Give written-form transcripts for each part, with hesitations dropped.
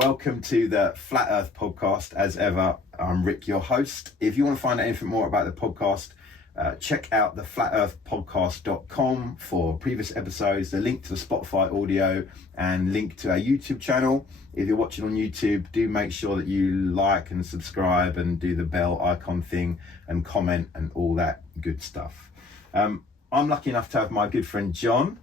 Welcome to the Flat Earth podcast. As ever, I'm Rick, your host. If you want to find out anything more about the podcast, check out the flatearthpodcast.com for previous episodes, the link to the Spotify audio and link to our YouTube channel. If you're watching on YouTube, do make sure that you like and subscribe and do the bell icon thing and comment and all that good stuff. I'm lucky enough to have my good friend John,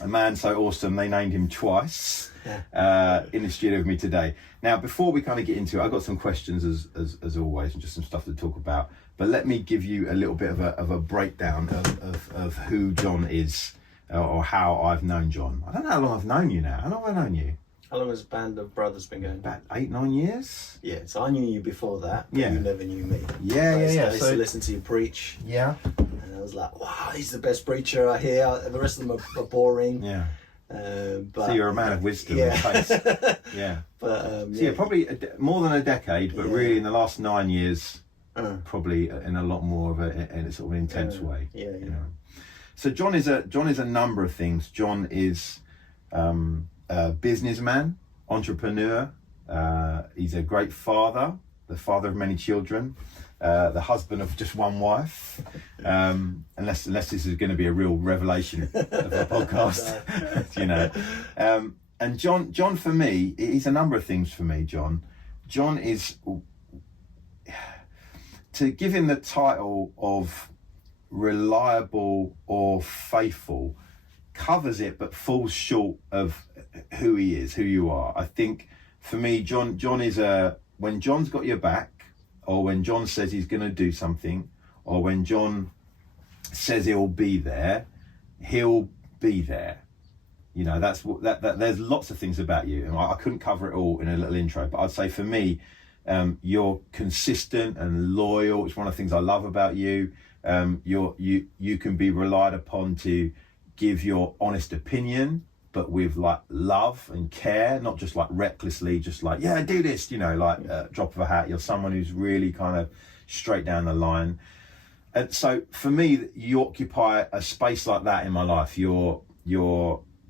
a man so awesome they named him twice, in the studio with me today. Now, before we kind of get into it, I've got some questions as always and just some stuff to talk about. But let me give you a little bit of a breakdown of who John is, or how I've known John. I don't know how long I've known you now. How long have I known you? How long has Band of Brothers been going? About 8-9 years. Yeah, so I knew you before that, but you never knew me. Yeah. I used to listen to you preach. Yeah. And I was like, wow, he's the best preacher I hear. The rest of them are boring. Yeah. But so you're a man of wisdom and faith. Yeah. But so yeah, probably more than a decade, but really in the last 9 years, probably in a lot more of a sort of an intense way. Yeah. You know? So John is a number of things. John is a businessman, entrepreneur. He's a great father, the father of many children, the husband of just one wife. Unless this is going to be a real revelation of the podcast, you know. And John for me, he's a number of things for me. John is, to give him the title of reliable or faithful covers it but falls short of who he is, who you are. I think for me, John is when John's got your back, or when John says he's going to do something, or when John says he'll be there. You know, that's what that there's lots of things about you, and I couldn't cover it all in a little intro, but I'd say for me, you're consistent and loyal. It's one of the things I love about you. You can be relied upon to give your honest opinion, but with like love and care, not just like recklessly, just like, yeah, do this, you know, like drop of a hat. You're someone who's really kind of straight down the line. And so for me, you occupy a space like that in my life. You're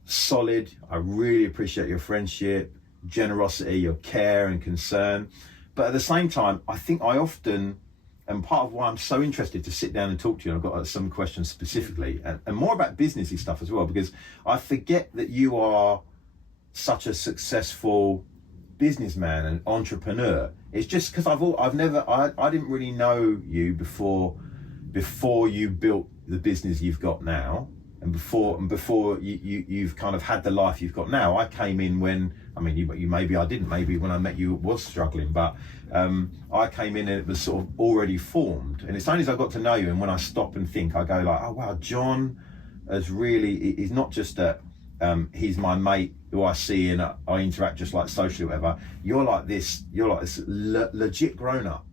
solid. I really appreciate your friendship, generosity, your care and concern. But at the same time, I think I often, and part of why I'm so interested to sit down and talk to you, and I've got some questions specifically, and more about businessy stuff as well, because I forget that you are such a successful businessman and entrepreneur. It's just because I didn't really know you before you built the business you've got now, and before you've kind of had the life you've got now. I came in when, I mean, you maybe I didn't, maybe when I met you it was struggling, but I came in and it was sort of already formed. And it's only as I got to know you, and when I stop and think, I go like, oh wow, John he's not just that he's my mate who I see and I interact just like socially or whatever. You're like this legit grown up.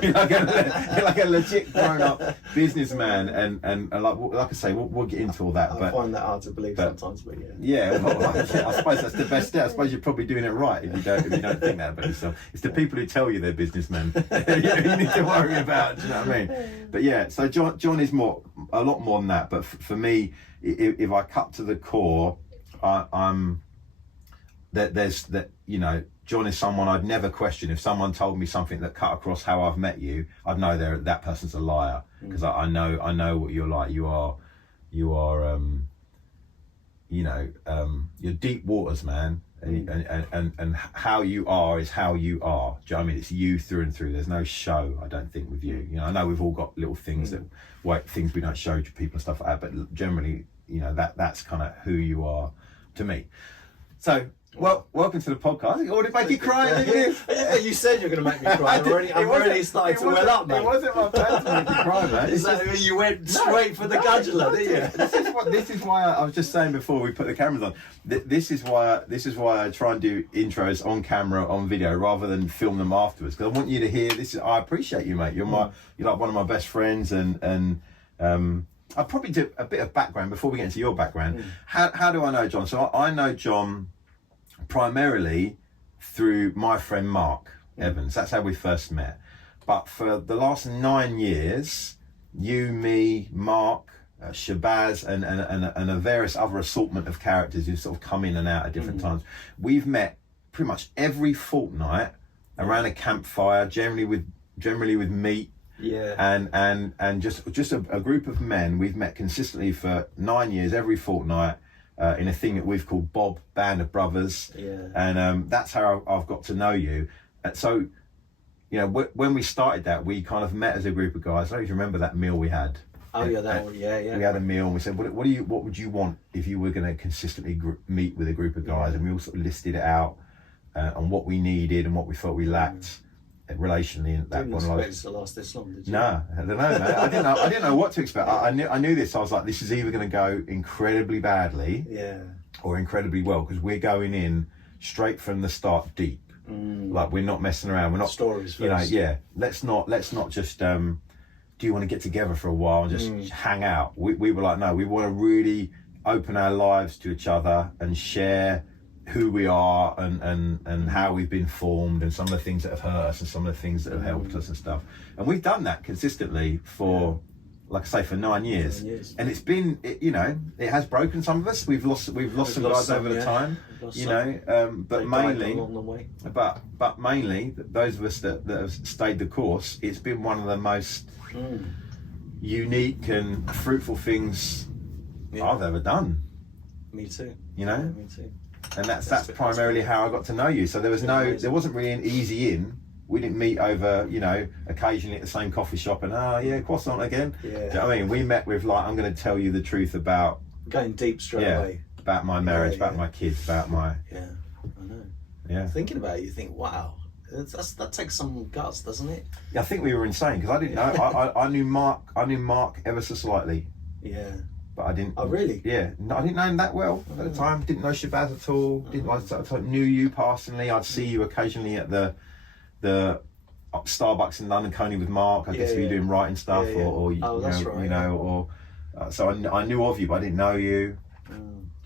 You're like a legit grown-up businessman, and like I say, we'll get into all that. I find that hard to believe sometimes, but yeah. Well, I suppose that's the best step. I suppose you're probably doing it right if you don't think that about yourself. It's the people who tell you they're businessmen you need to worry about. Do you know what I mean? But yeah, so John is a lot more than that. But for me, if I cut to the core, I'm you know. John is someone I'd never question. If someone told me something that cut across how I've met you, I'd know that person's a liar, because I know what you're like. You're deep waters, man, and how you are is how you are. Do you know what I mean? It's you through and through. There's no show, I don't think, with you. You know, I know we've all got little things things we don't show to people and stuff like that, but generally, you know, that's kind of who you are to me. So. Well, welcome to the podcast. Oh, did it make you cry? Look at this. Yeah, you said you're going to make me cry. I'm already starting to well up, mate. It wasn't my plan to make you cry, man. You went straight for the gudula, didn't you? This is why I was just saying before we put the cameras on. This is why I try and do intros on camera, on video, rather than film them afterwards. Because I want you to hear this. I appreciate you, mate. You're like one of my best friends, and I'll probably do a bit of background before we get into your background. How do I know John? So I know John primarily through my friend Mark Evans. That's how we first met. But for the last 9 years, you, me, Mark, Shabazz, and a various other assortment of characters who sort of come in and out at different times. We've met pretty much every fortnight around a campfire, generally with meat. Yeah. And just a group of men. We've met consistently for 9 years, every fortnight, in a thing that we've called Bob Band of Brothers. Yeah. And that's how I've got to know you. So, you know, when we started that, we kind of met as a group of guys. I don't know if you remember that meal we had. Oh yeah, that one. Yeah. We had a meal and we said, what would you want if you were going to consistently meet with a group of guys? And we all sort of listed it out on what we needed and what we felt we lacked relationally. In that didn't expect it to last this long, did you? No, I don't know, man. I didn't know what to expect. I knew this. I was like, this is either going to go incredibly badly, or incredibly well, because we're going in straight from the start deep. Like, we're not messing around. We're not stories first. You know, yeah. Let's not just. Do you want to get together for a while and just hang out? We were like, no, we want to really open our lives to each other and share who we are and how we've been formed and some of the things that have hurt us and some of the things that have helped us and stuff. And we've done that consistently for, like I say, for 9 years. And it's been, you know, it has broken some of us. We've lost some guys over the time, you know, but mainly, along the way. but mainly those of us that have stayed the course, it's been one of the most unique and fruitful things I've ever done. Me too. You know? Yeah, me too. And that's primarily how I got to know you. So there wasn't really an easy in. We didn't meet over, you know, occasionally at the same coffee shop and croissant again. Yeah. Do you know what I mean? We met with like, I'm going to tell you the truth about going deep straight away. About my marriage, about my kids, about my I know. Yeah. Thinking about it, you think, wow, that takes some guts, doesn't it? I think we were insane because I didn't know. I knew Mark ever so slightly. Yeah. But I didn't. Oh really? Yeah. No, I didn't know him that well at the time. Didn't know Shabazz at all. I knew you personally. I'd see you occasionally at the Starbucks in London, Coney with Mark. I guess you were doing writing stuff, or you know, so I knew of you, but I didn't know you. Do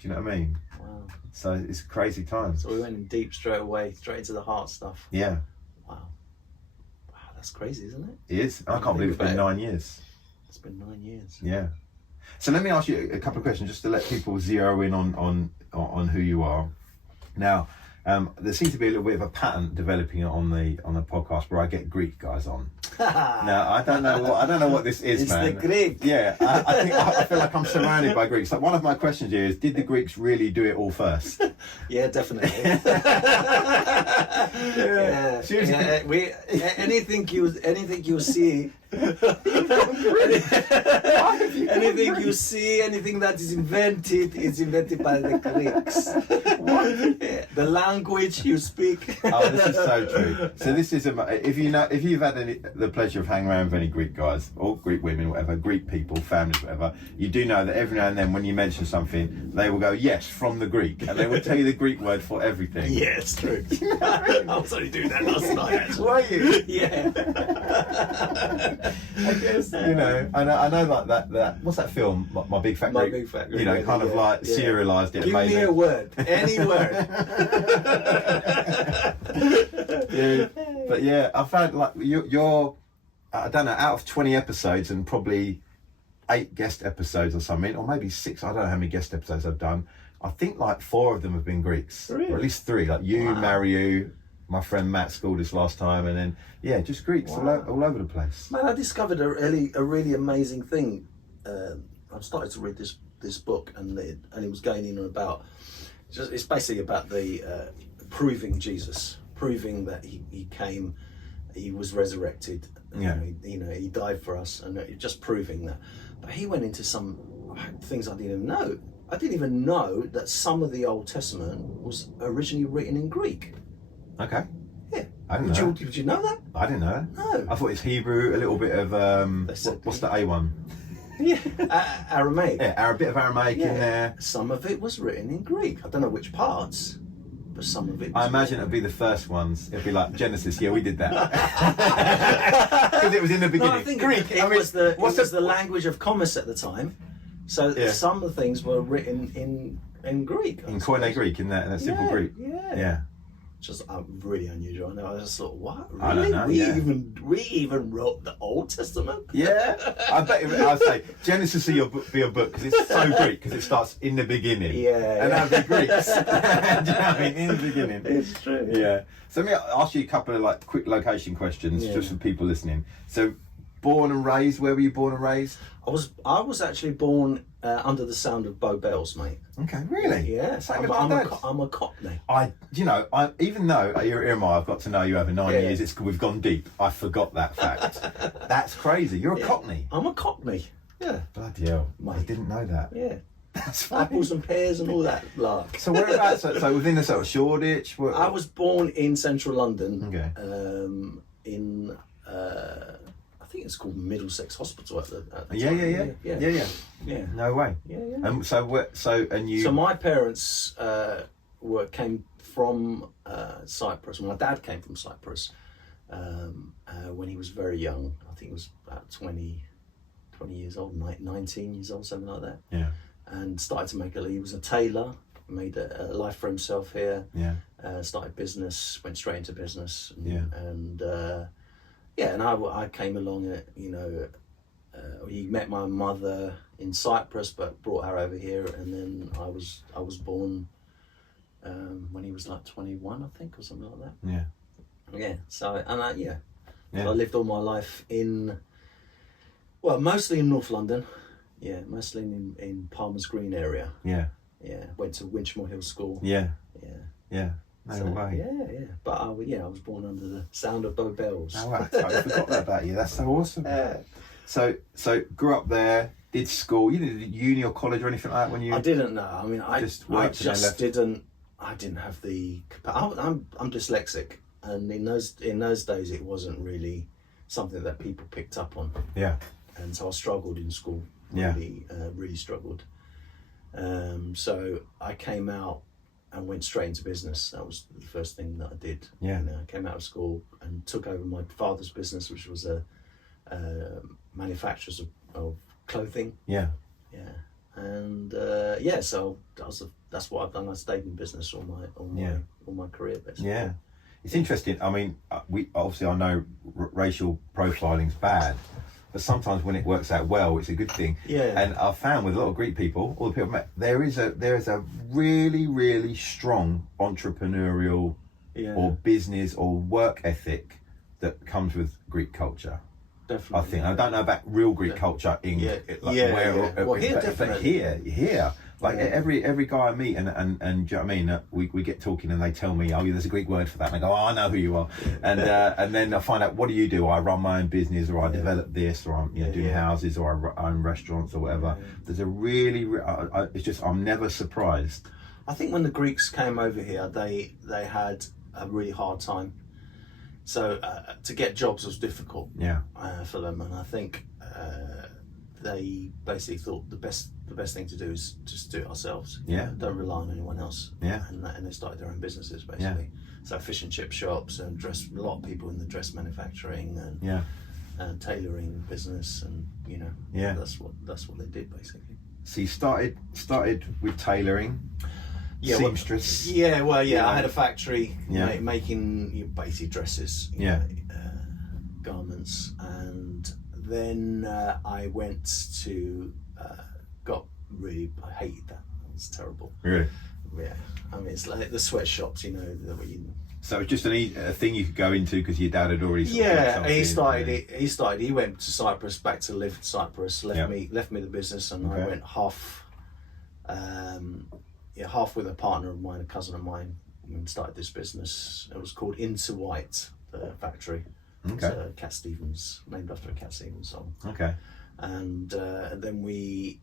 you know what I mean? Wow. So it's crazy times. So we went in deep straight away, straight into the heart stuff. Yeah. Wow, that's crazy, isn't it? It is. I can't believe it's been 9 years. It's been 9 years. Yeah. So let me ask you a couple of questions just to let people zero in on who you are. Now, there seems to be a little bit of a pattern developing on the podcast where I get Greek guys on. Now I don't know what this is, man. It's the Greek. Yeah, I feel like I'm surrounded by Greeks. Like, one of my questions here is, did the Greeks really do it all first? Yeah, definitely. Anything you see. Anything you see, anything that is invented by the Greeks. The language you speak. Oh, this is so true. So this is if you've had the pleasure of hanging around with any Greek guys or Greek women, whatever, Greek people, families, whatever, you do know that every now and then when you mention something, they will go, yes, from the Greek, and they will tell you the Greek word for everything. Yeah, it's true. I was only doing that last night, actually. Were you? Yeah. I guess, you know, I know like that. What's that film? My Big Fat Greek. My Big Fat Greek. You know, kind of like serialised it. Give me a word, any word. But yeah, I found like you're, I don't know, out of 20 episodes and probably 8 guest episodes or something, or maybe 6. I don't know how many guest episodes I've done. I think like 4 of them have been Greeks, really? Or at least 3. Like you, Mariu, my friend Matt schooled us last time, and then just Greeks all over the place. Man, I discovered a really amazing thing. I've started to read this book, and it was going in about it's basically about the proving Jesus, proving that he came, he was resurrected. Yeah. He died for us, and just proving that. But he went into some things I didn't even know. I didn't even know that some of the Old Testament was originally written in Greek. Okay. Yeah. I didn't know. Did you know that? I didn't know. No. I thought it's Hebrew, a little bit of what's the A one? Yeah. Aramaic. Yeah, a bit of Aramaic in there. Some of it was written in Greek. I don't know which parts, but some of it was I imagine it'd be the first ones. It'd be like Genesis. Yeah, we did that. Because it was in the beginning. No, I think Greek. It was the language of commerce at the time. So some of the things were written in Greek. In Koine Greek, in that simple Greek. Yeah. Yeah. just really unusual. I know. I just thought, what? Really? I don't know, We even wrote the Old Testament? Yeah, I bet I'd say Genesis will be a book because it's so Greek, because it starts in the beginning. Yeah, and that'd be Greeks. Do you know what I mean? In the beginning. It's true. Yeah. So let me ask you a couple of like quick location questions, just for people listening. So, born and raised. Where were you born and raised? I was actually born under the sound of Bow Bells, mate. Okay, really? Yeah. I'm a Cockney. Even though you're Irma, I've got to know you over 9 years. We've gone deep. I forgot that fact. That's crazy. You're a Cockney. I'm a Cockney. Yeah. Bloody hell. Mate. I didn't know that. Yeah. That's funny. Apples and pears and all that lark. So whereabouts? So within the sort of Shoreditch? I was born in central London. Okay. In I think it's called Middlesex Hospital at the Yeah. No way. Yeah. So my parents came from Cyprus. My dad came from Cyprus when he was very young. I think he was about 20 years old, 19 years old, something like that. Yeah. And started to make he was a tailor, made a life for himself here. Yeah. Started business, went straight into business. And I came along he met my mother in Cyprus, but brought her over here, and then I was born when he was like 21, I think, or something like that. Yeah. Yeah. So I lived all my life mostly in North London. Yeah, mostly in Palmer's Green area. Yeah. Yeah. Went to Winchmore Hill School. Yeah. Yeah. Yeah. No way. Yeah. But I was born under the sound of Bow Bells. Oh, I totally forgot that about you. That's so awesome. So grew up there, did school. You didn't uni or college or anything like that when you? I didn't know. I mean, I just didn't. I didn't have the. I'm dyslexic, and in those days, it wasn't really something that people picked up on. Yeah. And so I struggled in school. Really struggled. So I came out and went straight into business. That was the first thing that I did. Yeah. I came out of school and took over my father's business, which was a manufacturers of clothing. Yeah. Yeah. And so that's what I've done. I stayed in business all my career, basically. Yeah. It's interesting. I mean, I know racial profiling's bad, but sometimes when it works out well, it's a good thing. Yeah. And I've found with a lot of Greek people, all the people I've met, there is a really, really strong entrepreneurial or business or work ethic that comes with Greek culture. Definitely. I think. I don't know about real Greek culture in Well, here definitely. But here, like every guy I meet and do you know what I mean? We get talking and they tell me, there's a Greek word for that. And I go, I know who you are. And then I find out, what do you do? I run my own business, or I develop this, or I'm doing houses, or I own restaurants or whatever. There's a really, it's just, I'm never surprised. I think when the Greeks came over here, they had a really hard time. So to get jobs was difficult for them, and I think they basically thought the best thing to do is just do it ourselves. Yeah. Don't rely on anyone else. Yeah. And they started their own businesses basically. So fish and chip shops and a lot of people in the dress manufacturing and tailoring business, and that's what they did basically. So you started with tailoring. Seamstress. I had a factory making basically dresses, garments, and then I went to I hated that. It was terrible. Really? Yeah. I mean, it's like the sweatshops, So it's just a thing you could go into because your dad had already. He went to Cyprus, back to live in Cyprus, left me the business, and I went half with a partner of mine, a cousin of mine, and started this business. It was called Into White, the factory. Okay. It's Cat Stevens, named after a Cat Stevens song. Okay. And then we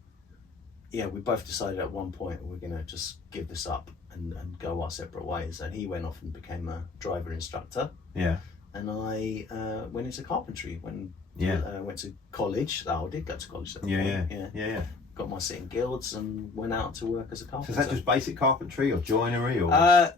both decided at one point we're going to just give this up and go our separate ways. And he went off and became a driver instructor. Yeah. And I went into carpentry. Went to college. I did go to college. Yeah. Got my sit in guilds and went out to work as a carpenter. So is that just basic carpentry or joinery or? I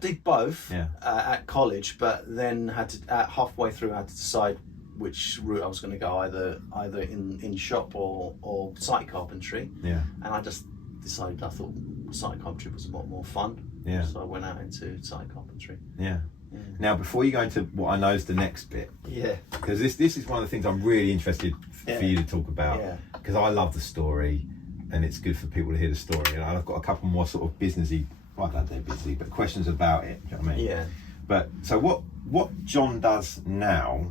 did both at college, but then had to halfway through I had to decide which route I was going to go, either in shop or site carpentry. Yeah. And I just decided, I thought, site carpentry was a lot more fun. Yeah. So I went out into site carpentry. Yeah. Now, before you go into what I know is the next bit, Yeah. because this is one of the things I'm really interested for you to talk about, because I love the story, and it's good for people to hear the story. And I've got a couple more sort of businessy, well, not they're busy, but questions about it. Do you know what I mean? Yeah. But so what John does now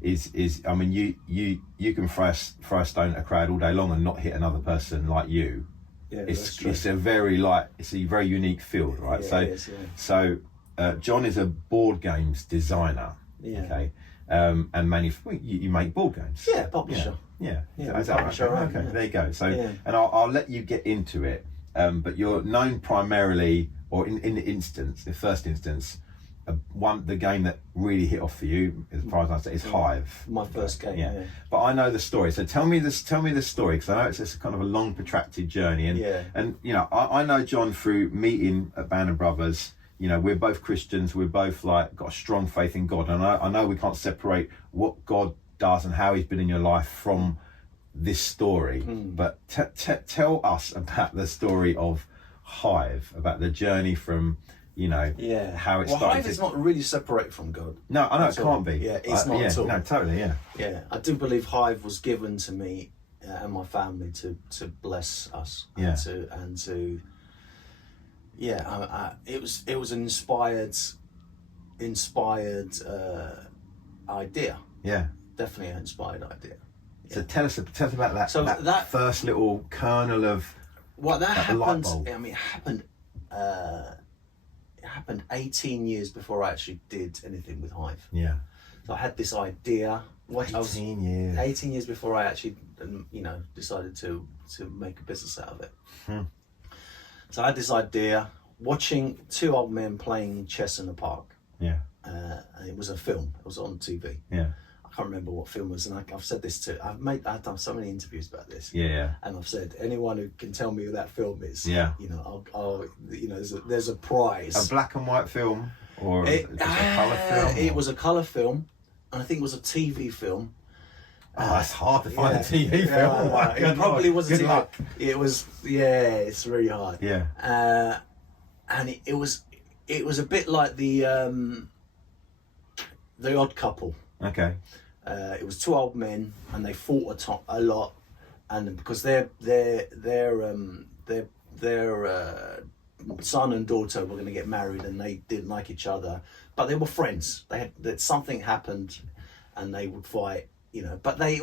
is I mean, you can throw a stone at a crowd all day long and not hit another person like you. Yeah, It's a very unique field, right? Yeah, so it is, yeah. so John is a board games designer. Yeah. Okay. And you make board games. Yeah, publisher. Yeah. Yeah, Is that right? publisher, right, Okay. yeah. There you go. So Yeah. and I'll let you get into it. But you're known primarily, or in the first instance, the game that really hit off for you, as far as I say, is Hive. My first game. Yeah. Yeah. But I know the story. So tell me the story, because I know it's kind of a long, protracted journey. And you know, I know John through meeting at Band of Brothers. You know, we're both Christians. We're both got a strong faith in God, and I know we can't separate what God does and how He's been in your life from this story. But tell us about the story of Hive, about the journey from, you know, how it started. Hive is not really separate from God. No, I know it can't be. Yeah, it's not at all. No, totally, yeah. Yeah, I do believe Hive was given to me and my family to bless us. Yeah. It was an inspired idea. Yeah. Definitely an inspired idea. So tell us about that. So that first little kernel of. Well, that light happened. bulb. I mean, it happened 18 years before I actually did anything with Hive. Yeah. So I had this idea. 18 years. 18 years before I actually, decided to make a business out of it. So I had this idea, watching two old men playing chess in a park. Yeah. And it was a film. It was on TV. Yeah. I can't remember what film it was, and I've said this too. I've done so many interviews about this. Yeah. And I've said, anyone who can tell me who that film is, Yeah. I'll there's a prize. A black and white film, or just a colour film? It was a colour film, and I think it was a TV film. Oh, it's hard to find a TV film. Yeah, it probably was a Good TV. luck. It was, it's really hard. Yeah. And it was a bit like the Odd Couple. Okay. It was two old men, and they fought a lot, and because their son and daughter were going to get married, and they didn't like each other, but they were friends. That something happened, and they would fight. But they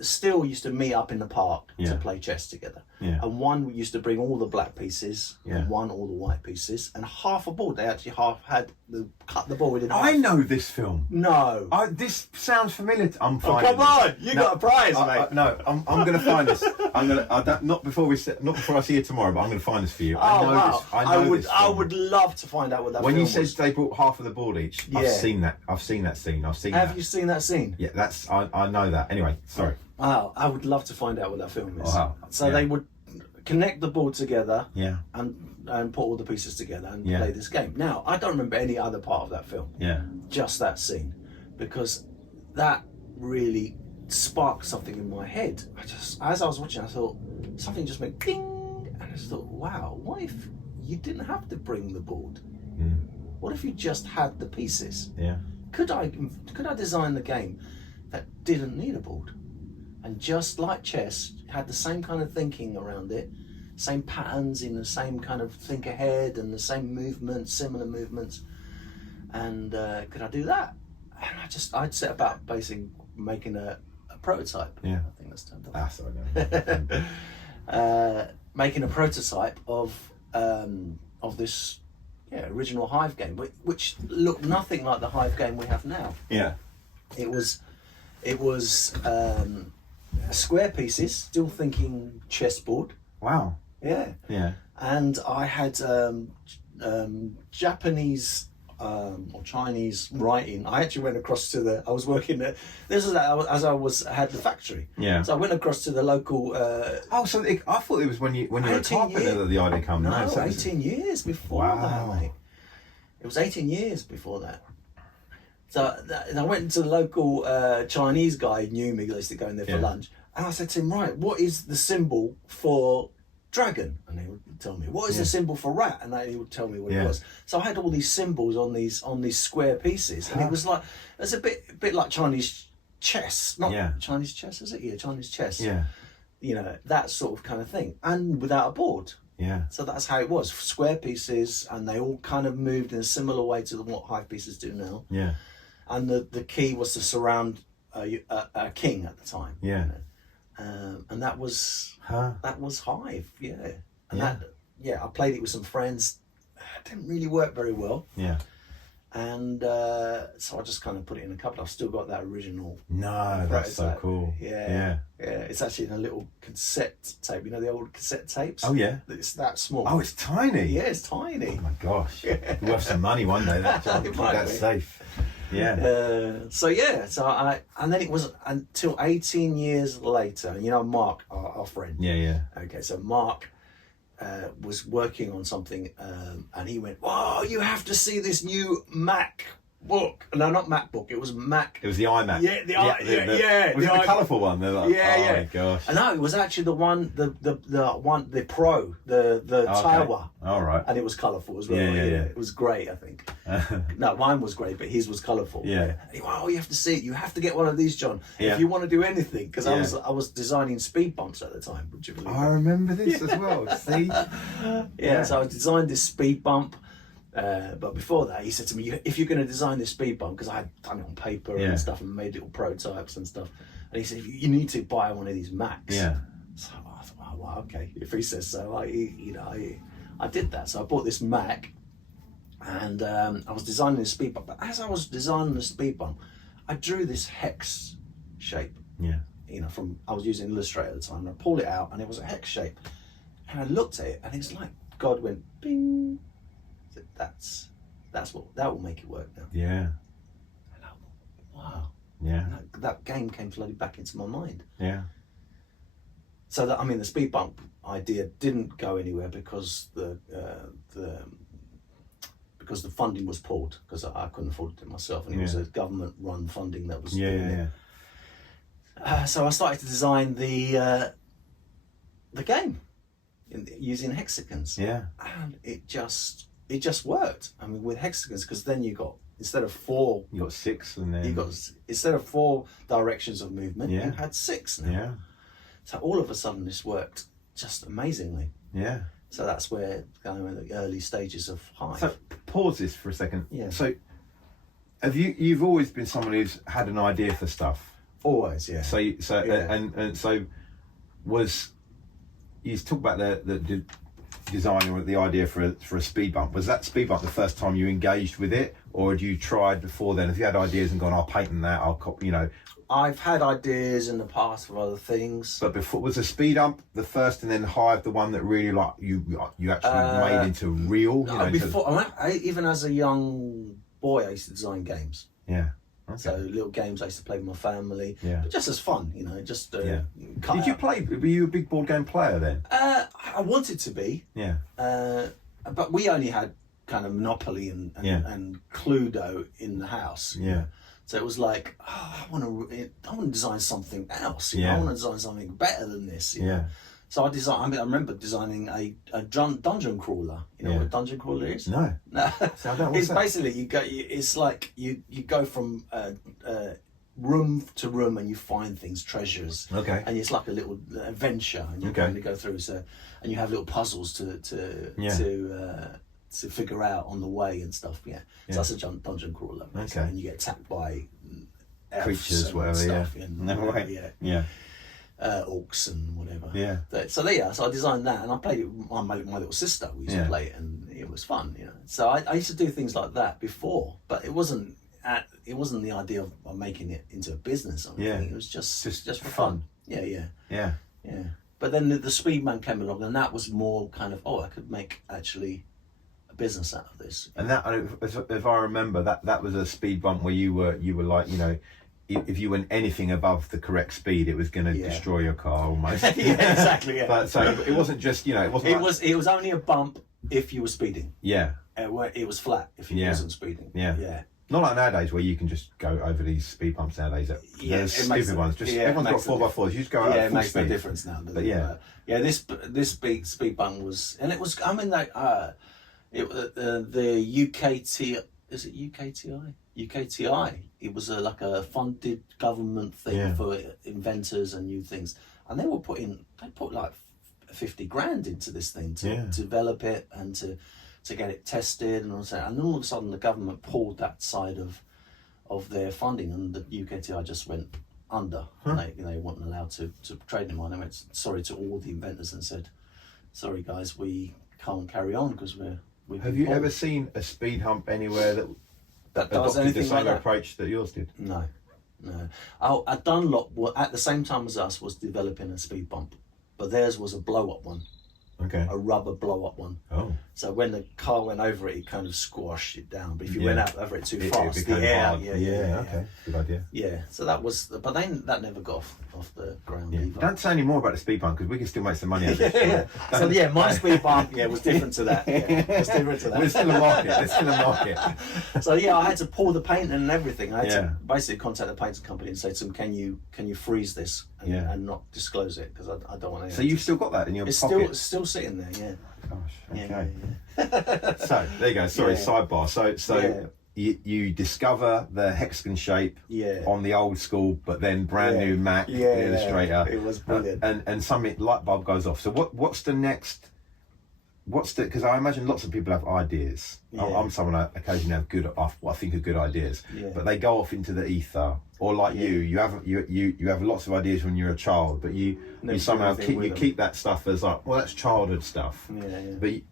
still used to meet up in the park to play chess together. Yeah. And one used to bring all the black pieces, and one all the white pieces, and half a board. They actually cut the board in half. I know this film. No. This sounds familiar. I'm Oh, finding come on! You got a prize, mate. I'm going to find this. Not before I see you tomorrow, but I'm going to find this for you. I know wow! this. I know this film. I would love to find out what that. When film you said was. they brought half of the board each, Yeah. I've seen that. I've seen that scene. Have you seen that scene? Yeah, I know that. Anyway, sorry. Wow, I would love to find out what that film is. Wow. So Yeah. they would connect the board together Yeah. and put all the pieces together and Yeah. play this game. Now, I don't remember any other part of that film. Yeah. Just that scene, because that really sparked something in my head. As I was watching, I thought something just went ding, and I just thought, wow, what if you didn't have to bring the board? What if you just had the pieces? Yeah. Could I design the game that didn't need a board, and just like chess, had the same kind of thinking around it, same patterns in the same kind of think ahead, and the same movements, similar movements, and could I do that? And I'd set about basically making a prototype. Yeah. I think that's turned off. That's okay. Making a prototype of this original Hive game, which looked nothing like the Hive game we have now. Yeah. It was square pieces, still thinking chessboard. Wow. Yeah. Yeah. And I had Japanese or Chinese writing. I actually went across to I was working at, this was as I had the factory. Yeah. So I went across to the local. I thought it was when you were 18 typing years. that the idea came. No, so 18 years before Wow. that, mate. It was 18 years before that. So I went to the local Chinese guy who knew me, I used to go in there for lunch. And I said to him, right, what is the symbol for dragon? And he would tell me, what is the symbol for rat? And he would tell me what it was. So I had all these symbols on these square pieces, and it was a bit like Chinese chess, not Chinese chess, is it? Yeah, Chinese chess. Yeah. You know, that sort of kind of thing, and without a board. Yeah. So that's how it was, square pieces, and they all kind of moved in a similar way to what Hive pieces do now. Yeah. And the key was to surround a king at the time. Yeah. You know? And that was Hive. Yeah. And I played it with some friends. It didn't really work very well. Yeah. And so I just kind of put it in a couple. I've still got that original. No, that's so cool. Yeah. It's actually in a little cassette tape. You know the old cassette tapes? Oh yeah. It's that small. Oh, it's tiny. Yeah, it's tiny. Oh my gosh. It'll worth some money one day. Keep that safe. Yeah. So and then it wasn't until 18 years later. You know, Mark, our friend. Yeah. Okay, so Mark was working on something, and he went, "Oh, you have to see this new Mac book." No, not MacBook. It was Mac. It was the iMac. Yeah, the Was it the colourful one? They're like, yeah. My gosh. And no, it was actually the one, the Pro, the Tower. All right. And it was colourful as well. Yeah. It was great, I think. No, mine was great, but his was colourful. Yeah. And he went, "Oh, you have to see it. You have to get one of these, John, if you want to do anything." Because I was designing speed bumps at the time. Would you believe I remember this as well. See. Yeah. So I designed this speed bump. But before that, he said to me, "If you're going to design this speed bump," because I had done it on paper and stuff and made little prototypes and stuff, and he said, "You need to buy one of these Macs." Yeah. So I thought, "Oh, well, okay, if he says so." I did that. So I bought this Mac, and I was designing the speed bump. But as I was designing the speed bump, I drew this hex shape. Yeah. You know, I was using Illustrator at the time, and I pulled it out, and it was a hex shape, and I looked at it, and it's like God went, "Bing." That will make it work now. Yeah. And I thought, wow. Yeah. And that game came flooding back into my mind. Yeah. So the speed bump idea didn't go anywhere because the funding was pulled, because I couldn't afford it myself, and it was a government-run funding that was doing it. So I started to design the game using hexagons. Yeah. And it just worked. I mean, with hexagons, because then you got, instead of 4, you got 6, and then instead of 4 directions of movement, you had 6 now. Yeah. So all of a sudden, this worked just amazingly. Yeah. So that's where going with the early stages of Hive. So pause this for a second. Yeah. So you've always been someone who's had an idea for stuff. Always, yeah. So and so was you talk about the design or the idea for a speed bump. Was that speed bump the first time you engaged with it, or had you tried before then? Have you had ideas and gone, "I'll patent that, I'll copy," you know? I've had ideas in the past for other things. But before, was the speed bump the first, and then Hive the one that really like you actually made into real? You know, before, even as a young boy, I used to design games. Yeah. Okay. So little games I used to play with my family. Yeah. But just as fun, you know. Just Did you play? Were you a big board game player then? I wanted to be. Yeah. But we only had kind of Monopoly and Cluedo in the house. Yeah. So it was like, I want to design something else. You know? I want to design something better than this. You know? So I remember designing a dungeon crawler. You know what a dungeon crawler is? No. So I don't. It's basically it's like you go from room to room and you find things, treasures. Okay. And it's like a little adventure, and you kind of go through. So, and you have little puzzles to figure out on the way and stuff. Yeah. So that's a dungeon crawler. Okay. And you get attacked by creatures, whatever. Stuff, Yeah. And, No way. Yeah. Orcs and whatever. Yeah. So I designed that, and I played it with my little sister. We used to play it, and it was fun, you know. So I used to do things like that before, but it wasn't the idea of making it into a business or anything. Yeah. It was just for fun. Yeah. Yeah. But then the Speedman came along, and that was more kind of, I could make actually a business out of this. And that, if I remember, that was a speed bump where you were like, you know, if you went anything above the correct speed, it was going to destroy your car almost. Yeah, exactly. Yeah. But so it wasn't just, you know, it was only a bump if you were speeding. Yeah. It was flat if you wasn't speeding. Yeah. Not like nowadays where you can just go over these speed bumps nowadays. There's stupid ones. Just everyone's got 4x4s. You just go yeah, at it full makes speed. no difference now. But yeah, this speed bump was, and it was. I mean, like the UKT, is it UKTI? UKTI. It was like a funded government thing for inventors and new things, and they put like 50 grand into this thing to develop it and to get it tested and all that. And all of a sudden, the government pulled that side of their funding, and the UKTI just went under. And they weren't allowed to trade anymore. And they went sorry to all the inventors and said, "Sorry guys, we can't carry on because we've Have you ever seen a speed hump anywhere that does adopted anything the same like that? approach that yours did? No. A Dunlop at the same time as us was developing a speed bump, but theirs was a blow-up one. Okay. A rubber blow-up one. Oh. So when the car went over it kind of squashed it down. But if you went out over it too fast, it became hard. yeah. Okay. Good idea. Yeah. So that was, but then that never got off the ground either. Don't say any more about the speed bump because we can still make some money out of it. So my speed bump was different to that. Yeah, it was different to that. There's still a market. There's still a market. So I had to pull the paint and everything. I had to basically contact the painting company and say to them, "Can you freeze this and not disclose it because I don't want anything." So you've still got that in your pocket? It's still sitting there. Yeah. Gosh. Okay. So there you go. Sorry, sidebar. So you discover the hexagon shape on the old school, but then brand new Mac Illustrator. It was brilliant. And something light bulb goes off. So what's the next? Because I imagine lots of people have ideas. I'm someone I occasionally have what I think are good ideas, but they go off into the ether. Or like you have lots of ideas when you're a child, but you somehow keep that stuff as like, well, that's childhood stuff. But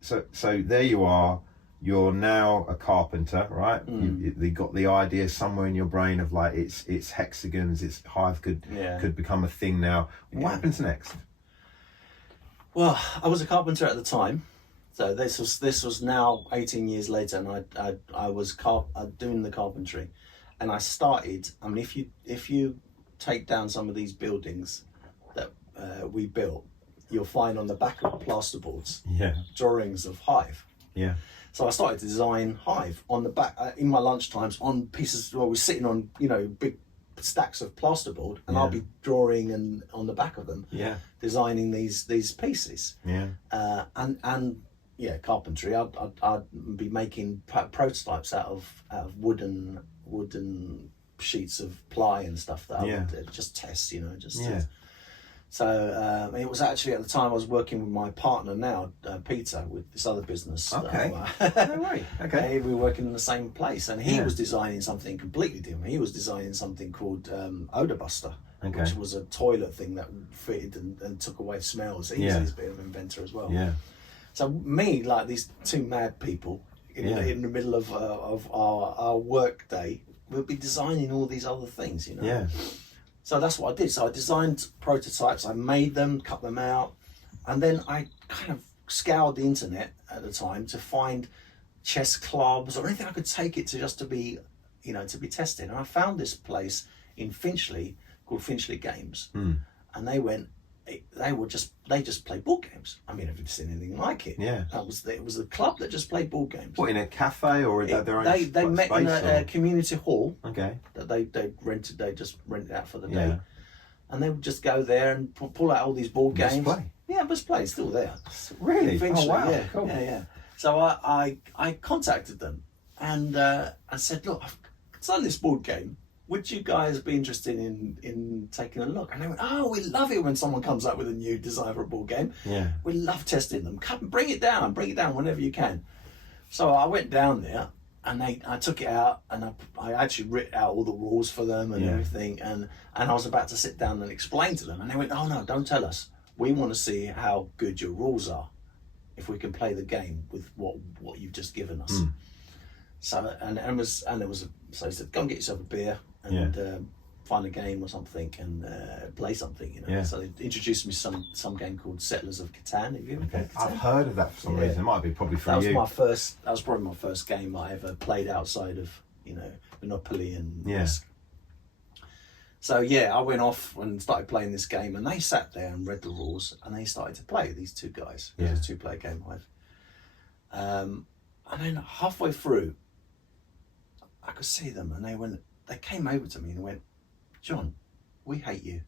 so there you are. You're now a carpenter, right? You got the idea somewhere in your brain of like it's hexagons, it's Hive could become a thing now. What happens next? Well, I was a carpenter at the time, so this was now 18 years later, and I was doing the carpentry, and I started. I mean, if you take down some of these buildings that we built, you'll find on the back of the plasterboards drawings of Hive. Yeah. So I started to design Hive on the back in my lunchtimes on pieces. Well, we're sitting on big stacks of plasterboard, and I'll be drawing and on the back of them, designing these pieces. And carpentry. I'd be making prototypes out of wooden sheets of ply and stuff that I would just test. So it was actually at the time I was working with my partner now, Peter, with this other business. Okay. No way. Okay. We were working in the same place, and he was designing something completely different. He was designing something called Odor Buster, which was a toilet thing that fitted and took away smells. He's a bit of an inventor as well. Yeah. So me, like these two mad people, in the middle of our work day, we'll be designing all these other things. Yeah. So that's what I did. So I designed prototypes, I made them, cut them out, and then I kind of scoured the internet at the time to find chess clubs or anything I could take it to be tested. And I found this place in Finchley called Finchley Games, and they just play board games. I mean, I've never seen anything like it. Yeah, it was a club that just played board games. What, in a cafe or their own they met in a community hall. Okay. That they rented. They just rented out for the day, and they would just go there and pull out all these board games. Play. Yeah, Best Play is still there. Really? Finchley, oh wow. Yeah, cool. Yeah. So I contacted them and I said, look, I've designed this board game. Would you guys be interested in taking a look? And they went, oh, we love it when someone comes up with a new design for a board game. Yeah. We love testing them. Come, bring it down whenever you can. So I went down there and I took it out and I actually wrote out all the rules for them and everything. And I was about to sit down and explain to them. And they went, oh no, don't tell us. We want to see how good your rules are. If we can play the game with what you've just given us. So so he said, go and get yourself a beer and find a game or something and play something, So they introduced me some game called Settlers of Catan. Have you ever played Catan? I've heard of that for some reason. It might be probably for you. That was probably my first game I ever played outside of Monopoly and Risk. So I went off and started playing this game, and they sat there and read the rules, and they started to play. These two guys. It was a 2-player game, Hive. And then halfway through, I could see them, and they came over to me and went, "John, we hate you."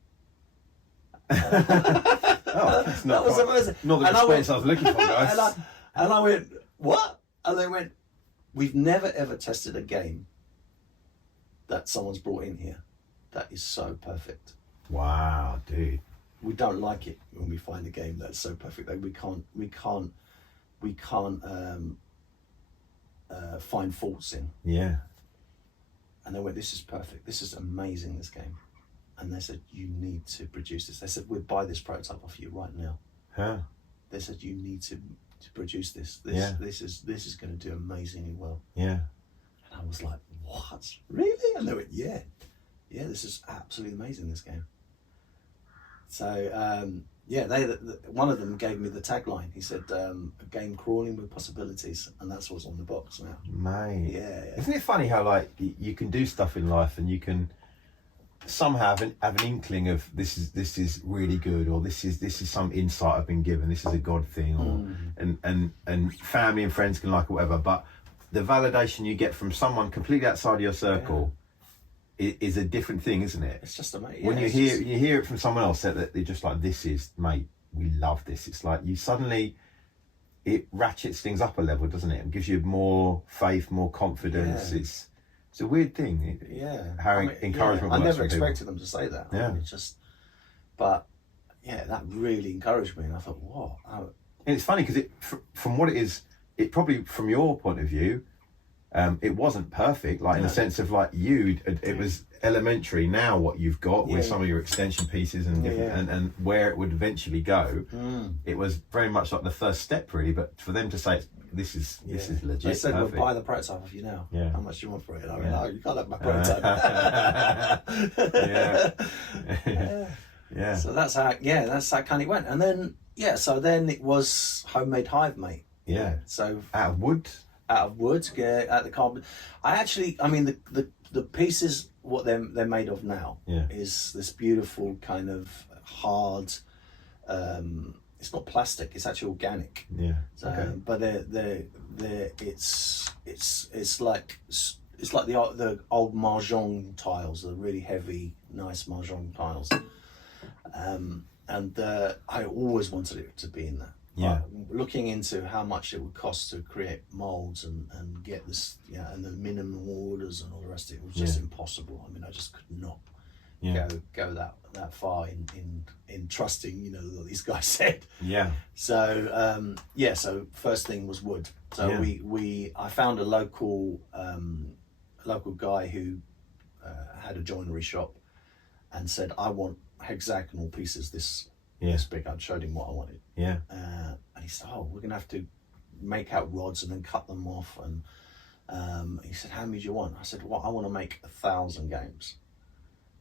That's That was amazing. Not the response I was looking for, guys. and I went, "What?" And they went, "We've never ever tested a game that someone's brought in here that is so perfect. Wow, dude. We don't like it when we find a game that's so perfect that we can't find faults in." Yeah. And they went, "This is perfect. This is amazing, this game." And they said, "You need to produce this." They said, "We'll buy this prototype off you right now." Huh. They said, "You need to produce this. Yeah. This is going to do amazingly well." Yeah. And I was like, "What? Really?" And they went, yeah, this is absolutely amazing, this game." So one of them gave me the tagline. He said, "A game crawling with possibilities," and that's what's on the box now. Mate. Yeah. Isn't it funny how like you can do stuff in life and you can somehow have an inkling of this is really good, or this is some insight I've been given, this is a God thing, or and family and friends can like or whatever, but the validation you get from someone completely outside of your circle is a different thing, isn't it? It's just amazing. When you hear it from someone else that they're just like, "This is, mate, we love this." It's like you suddenly, it ratchets things up a level, doesn't it? It gives you more faith, more confidence. Yeah. It's a weird thing. How encouragement. I works never for people. expected them to say that. Yeah. I mean, but that really encouraged me, and I thought, "What?" And it's funny because from what it is, it probably from your point of view, it wasn't perfect. Like in the sense of like it was elementary. Now what you've got with some of your extension pieces and different, and where it would eventually go, it was very much like the first step, really. But for them to say this is legit. They said, perfect. "We'll buy the prototype of you now. Yeah. How much do you want for it?" And I went, "No, you can't have my prototype." Yeah. So that's how kind of went. And then so then it was homemade Hive, mate. Yeah. So Out of wood. Out of wood, out the carbon. I mean the pieces what they're made of now is this beautiful kind of hard. It's not plastic; it's actually organic. Yeah. So, but it's like the old mahjong tiles, the really heavy, nice mahjong tiles. And I always wanted it to be in that. Yeah. Looking into how much it would cost to create molds and get this, and the minimum orders and all the rest of it was just impossible. I mean, I just could not go that far in trusting, what these guys said. Yeah. So so first thing was wood. So I found a local guy who had a joinery shop and said, "I want hexagonal pieces this big." I showed him what I wanted. Yeah. And he said, "Oh, we're gonna have to make out rods and then cut them off." And he said, "How many do you want?" I said, "Well, I want to make 1,000 games.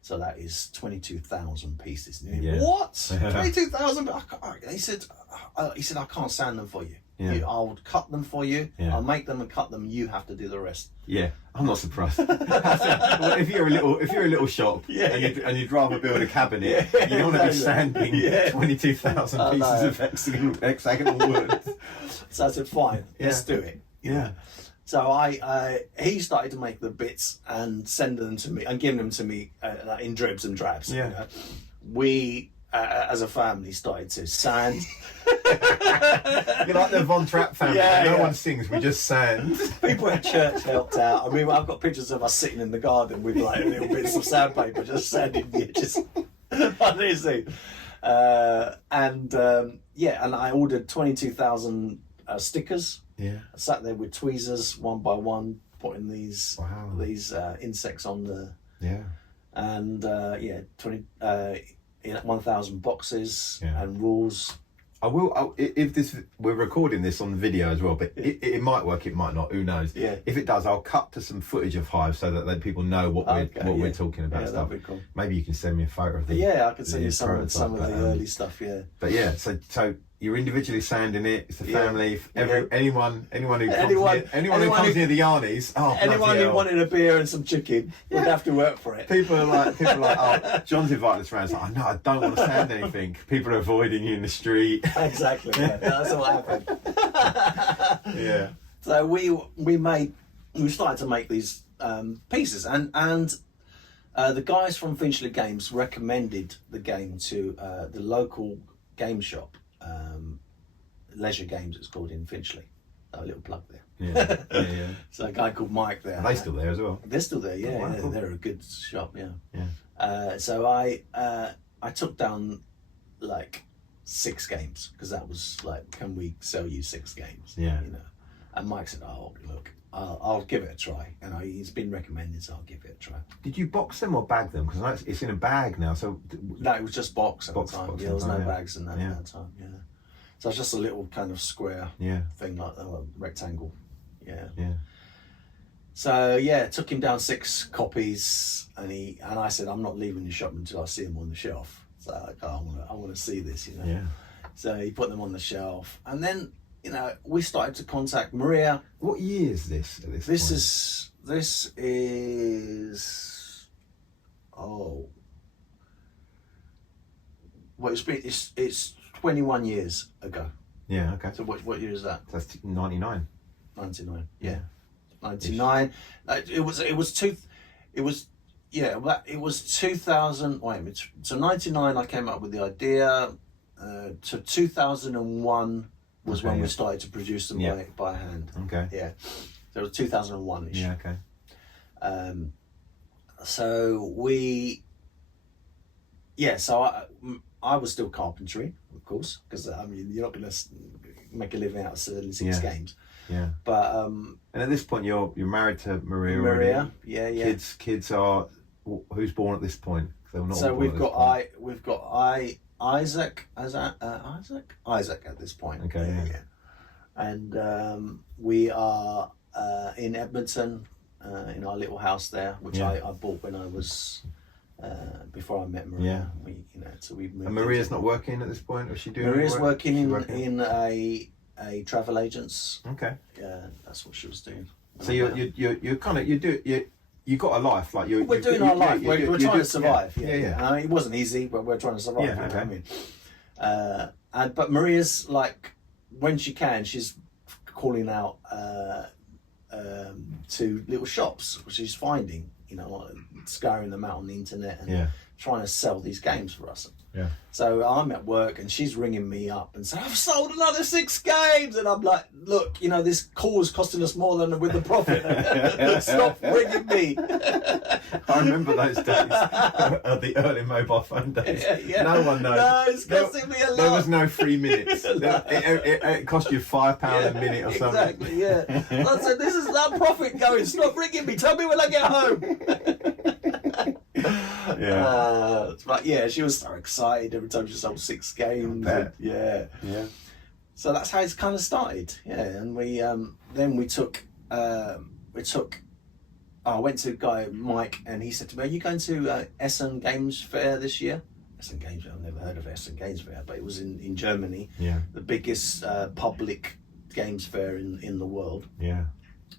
So that is 22,000 pieces." And he went, "What? 22,000?" He said, "I can't sand them for you. Yeah. I'll cut them for you. Yeah. I'll make them and cut them. You have to do the rest." Yeah, I'm not surprised. Well, if you're a little shop and you'd rather build a cabinet, you don't want to be sanding 22,000 pieces of hexagonal wood. So I said, "Fine, let's do it." Yeah. So he started to make the bits and send them to me and giving them to me in dribs and drabs. Yeah. We as a family started to sand. You're like the Von Trapp family. No one sings, we just sand. People at church helped out. I mean, I've got pictures of us sitting in the garden with like little bits of sandpaper just sanding the edges. Honestly. And I ordered 22,000 stickers. Yeah. I sat there with tweezers one by one, putting these insects on the. Yeah. And 1,000 boxes and rules. I will. If we're recording this on video as well, but it might work, it might not. Who knows? Yeah. If it does, I'll cut to some footage of Hive so that people know what we're talking about. Stuff. That'd be cool. Maybe you can send me a photo of the. Yeah, I can send you some of the early stuff. Yeah. But yeah, so you're individually sanding it. It's a family. Anyone who comes near the Yiannis. Anyone who wanted a beer and some chicken would have to work for it. People are like, "Oh, John's invited us around." It's like, "No, I don't want to sand anything." People are avoiding you in the street. Exactly. Yeah. That's what happened. Yeah. So we started to make these pieces, and the guys from Finchley Games recommended the game to the local game shop, Leisure Games it's called in Finchley. A little plug there. Yeah. So a guy called Mike there. Are they still there as well? They're still there, yeah. Oh, wow, cool. They're a good shop, yeah. Yeah. So I took down like 6 games, because that was like, can we sell you 6 games? Yeah. You know. And Mike said, oh look, I'll give it a try. And he's been recommended, so I'll give it a try. Did you box them or bag them? Because I know it's in a bag now. So No, it was just box at the time. Box Yeah, there was no yeah. bags in that at that time. Yeah. So it's just a little kind of square thing, like a rectangle. Yeah. Yeah. So yeah, took him down 6 copies, and I said, I'm not leaving the shop until I see them on the shelf. So like, oh, I want to see this, you know. Yeah. So he put them on the shelf, and then we started to contact Maria. What year is this? At this point? This is well, it's 21 years ago. Yeah. Okay. So what year is that? That's 99. 99. Yeah. 99. It was 2000. Wait a minute. So 99, I came up with the idea. To 2001 was when we started to produce them by hand. Okay. Yeah. So it was 2001ish. Yeah. Okay. So I was still carpentry, of course, because I mean you're not going to make a living out of selling 6 games. Yeah. But and at this point you're married to Maria. Maria. Already. Yeah. Kids are who's born at this point? They were not So all born we've at this got point. we've got Isaac at this point. Okay. Yeah. And we are in Edmonton, in our little house there, which I bought when I was before I met Maria. Yeah. So we moved. And Maria's not working at this point, or is she doing? Maria's work? working She's in a travel agents. Okay. Yeah, that's what she was doing. So you're kind of you got a life, like you're. We're doing our life. We're trying to survive. Yeah. I mean, it wasn't easy, but we're trying to survive. Yeah. Okay. I mean, but Maria's like, when she can, she's calling out to little shops, which she's finding, scouring them out on the internet and trying to sell these games for us. Yeah. So I'm at work and she's ringing me up and saying, I've sold another 6 games. And I'm like, look, this call is costing us more than with the profit. Stop ringing me. I remember those days, the early mobile phone days. Yeah. No one knows. No, it's costing me a lot. There was no free minutes. It cost you £5 a minute or something. Exactly, yeah. I said, this is that profit going. Stop ringing me. Tell me when I get home. But yeah, she was so excited every time she sold 6 games. And, yeah. So that's how it's kind of started. Yeah, and we then we took I went to a guy, Mike, and he said to me, are you going to Essen Games Fair this year? Essen Games Fair, I've never heard of Essen Games Fair, but it was in Germany. Yeah. The biggest public games fair in the world. Yeah.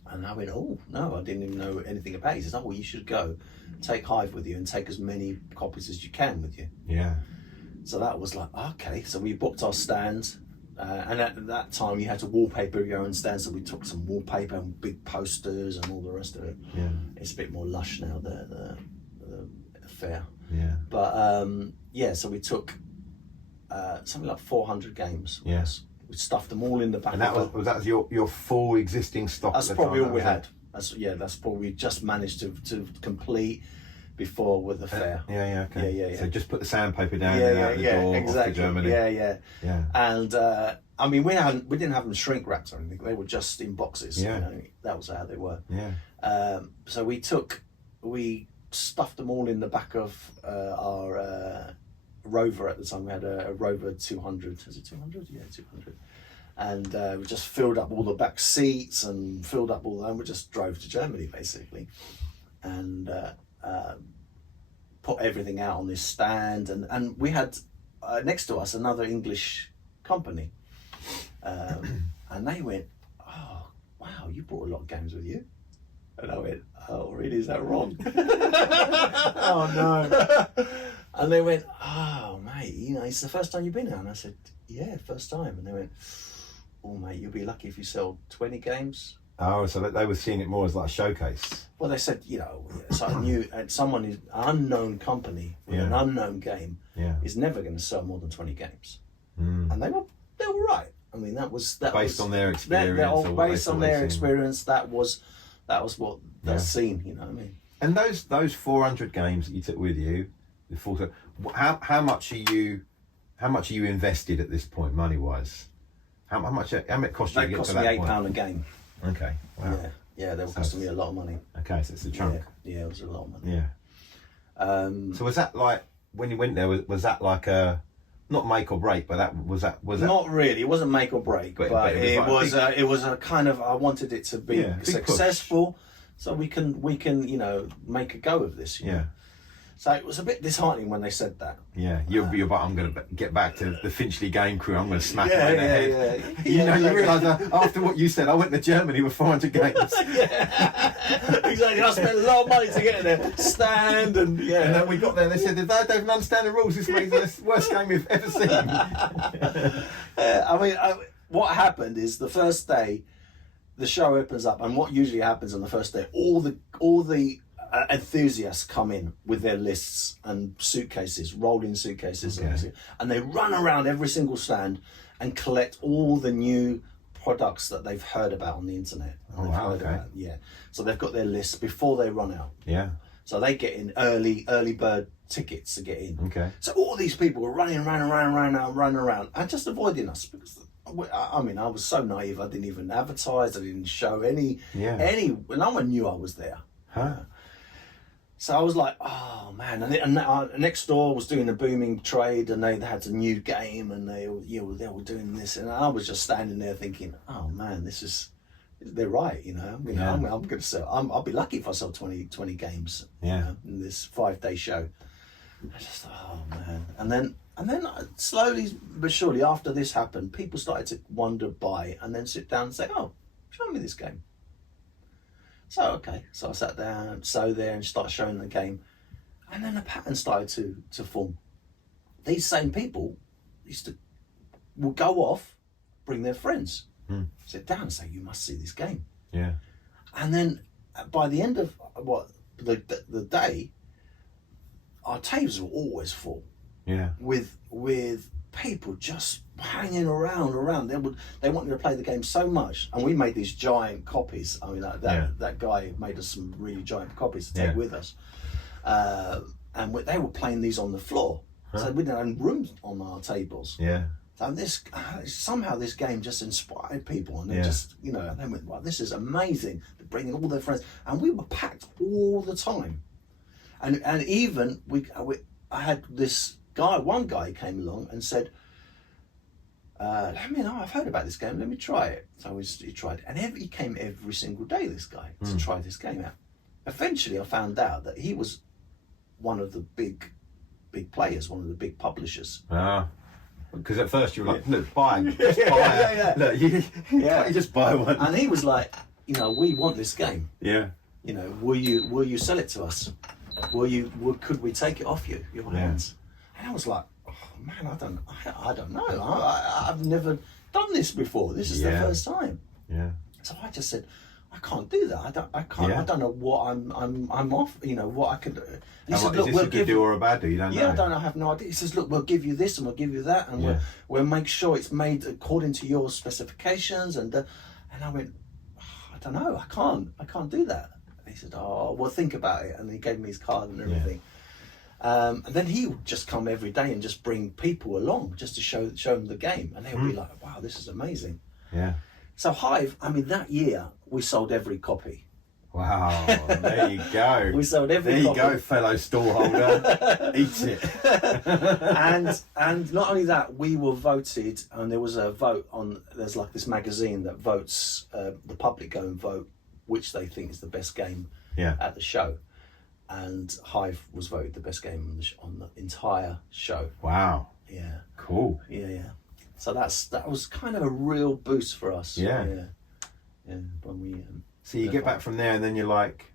And I went, oh, no, I didn't even know anything about it. He says, oh, well, you should go. Take Hive with you and take as many copies as you can with you. Yeah. So that was like, okay. So we booked our stand. And at that time, you had to wallpaper your own stand. So we took some wallpaper and big posters and all the rest of it. Yeah. It's a bit more lush now, the fair. Yeah. But, so we took something like 400 games. Yes. We stuffed them all in the back. And that was your full existing stock. That's probably all we had. That's probably we just managed to complete before with the fair. Okay. So just put the sandpaper down and out the door exactly. off to Germany. Yeah. And I mean, we didn't have them shrink wrapped or anything. They were just in boxes. Yeah. That was how they were. Yeah. So we stuffed them all in the back of our Rover at the time. We had a Rover 200. Is it 200? Yeah, 200. And we just filled up all the back seats and filled up all that. And we just drove to Germany basically, and put everything out on this stand. And we had next to us another English company, and they went, "Oh, wow, you brought a lot of games with you." And I went, "Oh, really? Is that wrong?" Oh no. And they went, "Oh, mate, it's the first time you've been here." And I said, "Yeah, first time." And they went, "Oh, mate, you'll be lucky if you sell 20 games." Oh, so they were seeing it more as like a showcase. Well, they said, you know, it's like someone who's an unknown company with an unknown game is never going to sell more than 20 games. And they were right. I mean, that was based on their experience. Based on their experience, that was what that's seen. You know what I mean? And those 400 games that you took with you, how much are you invested at this point, money wise? How much it cost you to get to that point? They cost me £8 a game. Okay. Wow. Yeah, they were costing me a lot of money. Okay, so it's a chunk. Yeah, it was a lot of money. Yeah. So was that like when you went there? Was that like a not make or break? But was that not really. It wasn't make or break, but it was a kind of. I wanted it to be successful, so we can make a go of this. You know? So it was a bit disheartening when they said that. Yeah, you're but I'm going to get back to the Finchley game crew. I'm going to smack them in the head. You realise that after what you said, I went to Germany with 400 games. Exactly. I spent a lot of money to get in there, stand and And then we got there. And they said, "They don't even understand the rules. This makes the worst game we've ever seen." I mean, what happened is the first day, the show opens up, and what usually happens on the first day, all the enthusiasts come in with their lists and suitcases, rolling suitcases, and they run around every single stand and collect all the new products that they've heard about on the internet. So they've got their lists before they run out. Yeah. So they get in early bird tickets to get in. Okay. So all these people were running around and just avoiding us because I mean I was so naive. I didn't even advertise. I didn't show any. No one knew I was there. Huh. So I was like, oh man, and next door was doing a booming trade, and they had a new game, and they were doing this, and I was just standing there thinking, oh man, they're right, you know. I'm going to sell. I'll be lucky if I sell 20 games, in this 5-day show. I just thought, oh man, and then slowly but surely after this happened, people started to wander by and then sit down and say, oh, show me this game. So I sat down, and started showing the game, and then a pattern started to form. These same people would go off, bring their friends, sit down and say, "You must see this game." Yeah. And then by the end of the day, our tables were always full. Yeah. With people just hanging around. They wanted to play the game so much, and we made these giant copies. I mean, that guy made us some really giant copies to take with us, and they were playing these on the floor. So we didn't have rooms on our tables. Yeah. So somehow this game just inspired people, and they just they went, "Wow, this is amazing!" They're bringing all their friends, and we were packed all the time, and even I had this guy. One guy came along and said, I've heard about this game, let me try it. So he tried it, and he came every single day, this guy, to try this game out. Eventually I found out that he was one of the big players, one of the big publishers. Because at first you were like, look, buy it. Look, you can't just buy one. And he was like, we want this game. Yeah. Will you sell it to us? Could we take it off your hands? And I was like, oh man, I don't know. I've never done this before. This is the first time. Yeah. So I just said, I can't do that. I can't. Yeah. I don't know what I'm off. What I could. And he said, look, we'll give you. Or a bad do? You don't know. Yeah, I have no idea. He says, look, we'll give you this and we'll give you that, and we'll make sure it's made according to your specifications. And I went, I don't know. I can't do that. And he said, oh, well, think about it. And he gave me his card and everything. And then he would just come every day and just bring people along just to show them the game, and they would be like, wow, this is amazing. Yeah. So Hive, that year we sold every copy. Wow, there you go. We sold every copy. There you go, fellow stallholder. Eat it. and not only that, we were voted, and there was a vote there's like this magazine that votes, the public go and vote which they think is the best game at the show. And Hive was voted the best game on the entire show. Wow. Yeah. Cool. Yeah. So that was kind of a real boost for us. Yeah. When we. So you get back from there, and then you're like,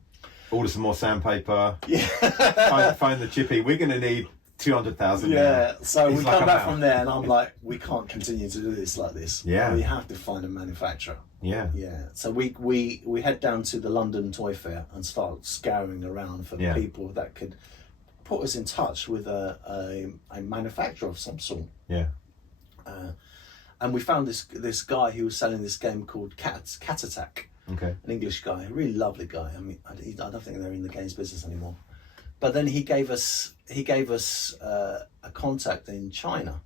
order some more sandpaper. Yeah. phone the chippy. We're going to need 200,000. Yeah, so He's we like come a back mouse. from there, and I'm like, we can't continue to do this like this. Yeah. We have to find a manufacturer. Yeah. Yeah. So we head down to the London Toy Fair and start scouring around for people that could put us in touch with a manufacturer of some sort. Yeah. And we found this guy who was selling this game called Catan. Okay. An English guy, a really lovely guy. I mean, I don't think they're in the games business anymore. But then he gave us a contact in China,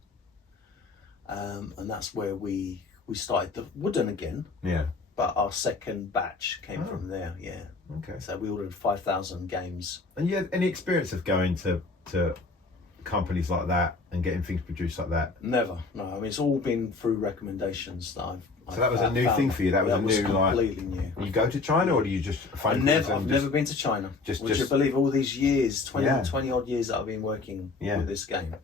and that's where we started the wooden again. Yeah. But our second batch came from there. Yeah. Okay. So we ordered 5,000 games. And you had any experience of going to companies like that and getting things produced like that? Never. No. I mean, it's all been through recommendations that I've. So that was a new thing for you. That was a new, completely new. You go to China, or do you just find? I've never been to China. Would you believe all these years, 20 odd years that I've been working with this game?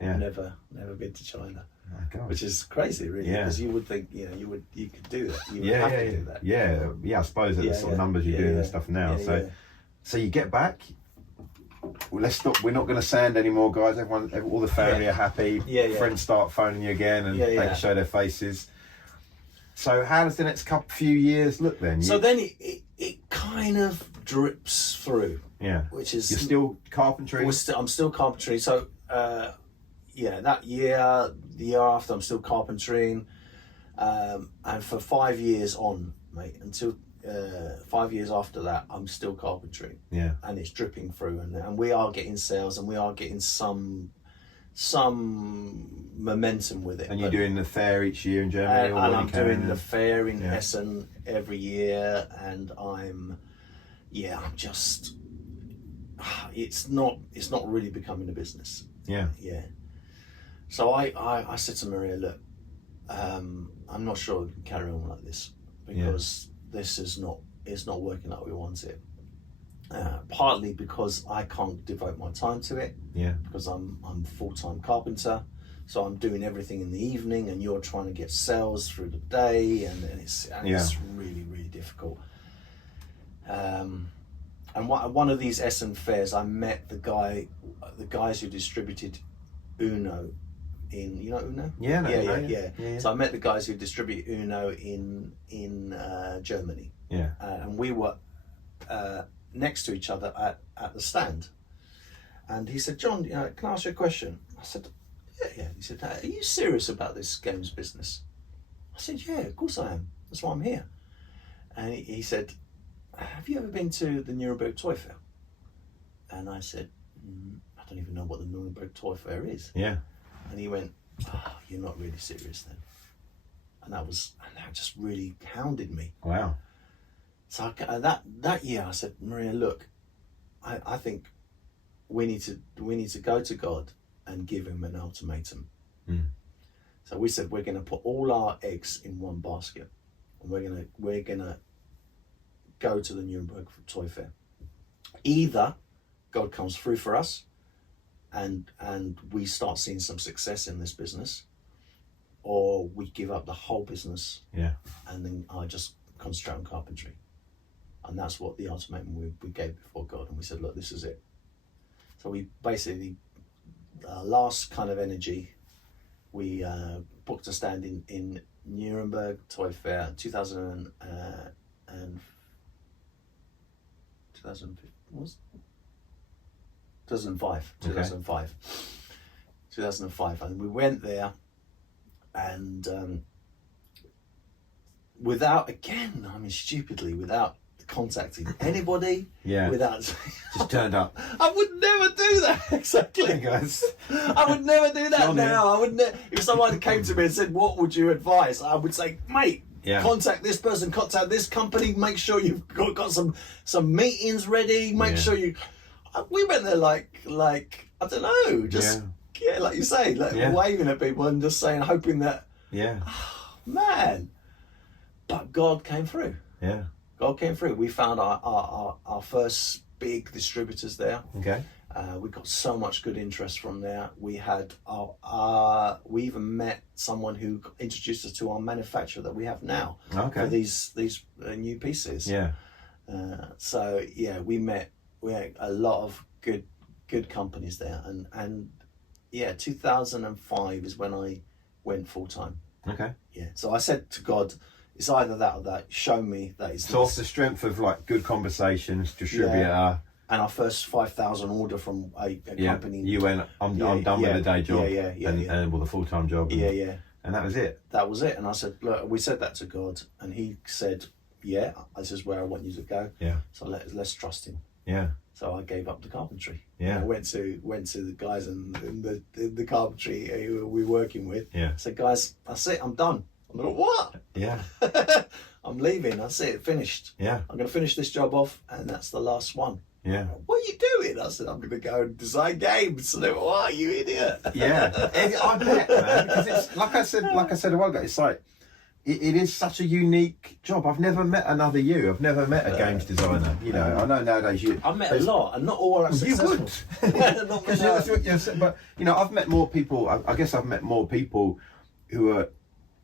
Yeah. Never been to China. Oh, God. Which is crazy, really, because you would think you could do that. You would have to do that. Yeah. I suppose at the sort of numbers you're doing and stuff now. So you get back. Well, let's stop. We're not going to sand anymore, guys. All the family are happy. Friends start phoning you again, and they can show their faces. So how does the next few years look then? So then it kind of drips through. Yeah. Which is you're still carpentry. I'm still carpentry. So that year, the year after, I'm still carpentering, and for 5 years on, mate, until 5 years after that, I'm still carpentering. Yeah. And it's dripping through, and we are getting sales, and we are getting some momentum with it. And you're doing the fair each year in Germany, and I'm doing the fair in Essen every year, and I'm just it's not really becoming a business. Yeah. So I said to Maria, look, I'm not sure we can carry on like this, because this is not working like we want it. Partly because I can't devote my time to it. Yeah. Because I'm a full-time carpenter, so I'm doing everything in the evening, and you're trying to get sales through the day, and it's really, really difficult. And one of these Essen fairs, I met the guys who distributed Uno in, you know Uno? Yeah. So I met the guys who distribute Uno in Germany. Yeah. And we were next to each other at the stand, and he said, John, can I ask you a question? I said, yeah. He said, are you serious about this games business? I said, yeah, of course I am. That's why I'm here. And he said, have you ever been to the Nuremberg Toy Fair? And I said, I don't even know what the Nuremberg Toy Fair is. Yeah. And he went, oh, you're not really serious then. And that just really hounded me. Wow. So that year I said, Maria, look, I think we need to go to God and give him an ultimatum. So we said, we're going to put all our eggs in one basket, and we're gonna go to the Nuremberg Toy Fair. Either God comes through for us, and we start seeing some success in this business, or we give up the whole business. Yeah. And then I just concentrate on carpentry. And that's what the ultimatum we gave before God, and we said, look, this is it. So we basically, last kind of energy, we booked a stand in Nuremberg Toy Fair 2005. And we went there, and stupidly, without contacting anybody, without just turned up. I would never do that. Exactly, hey guys. I would never do that John now. I would if someone came to me and said, "What would you advise?" I would say, "Mate, contact this person, contact this company. Make sure you've got some meetings ready. Make sure you." We went there like I don't know, just like you say, waving at people and just saying, hoping that. Yeah. Oh, man. But God came through. Yeah. God came through. We found our first big distributors there. Okay. We got so much good interest from there. We had we even met someone who introduced us to our manufacturer that we have now. Okay. For these new pieces. Yeah. So yeah, we had a lot of good good companies there, and yeah, 2005 is when I went full time. Okay. Yeah. So I said to God, it's either that or that. Show me that it's So off the strength of like good conversations, distributor. And our first 5,000 order from a company. You went, I'm done with the day job. And well, the full-time job. And that was it. That was it. And I said, look, we said that to God, and he said, yeah, this is where I want you to go. Yeah. So let's trust him. Yeah. So I gave up the carpentry. Yeah. And I went to the guys in the carpentry who we were working with. Yeah. I said, guys, that's it, I'm done. I'm like, what? Yeah. I'm leaving. That's it, finished. Yeah. I'm going to finish this job off, and that's the last one. Yeah. What are you doing? I said, I'm going to go and design games. And they went, what, you idiot? Yeah. I bet, man, because it's like I said a while ago, it's like, it is such a unique job. I've never met another you. I've never met a games designer. You know, I know nowadays you. I've met a lot, and not all are successful. You would. Not but you know, I've met more people. I guess I've met more people who are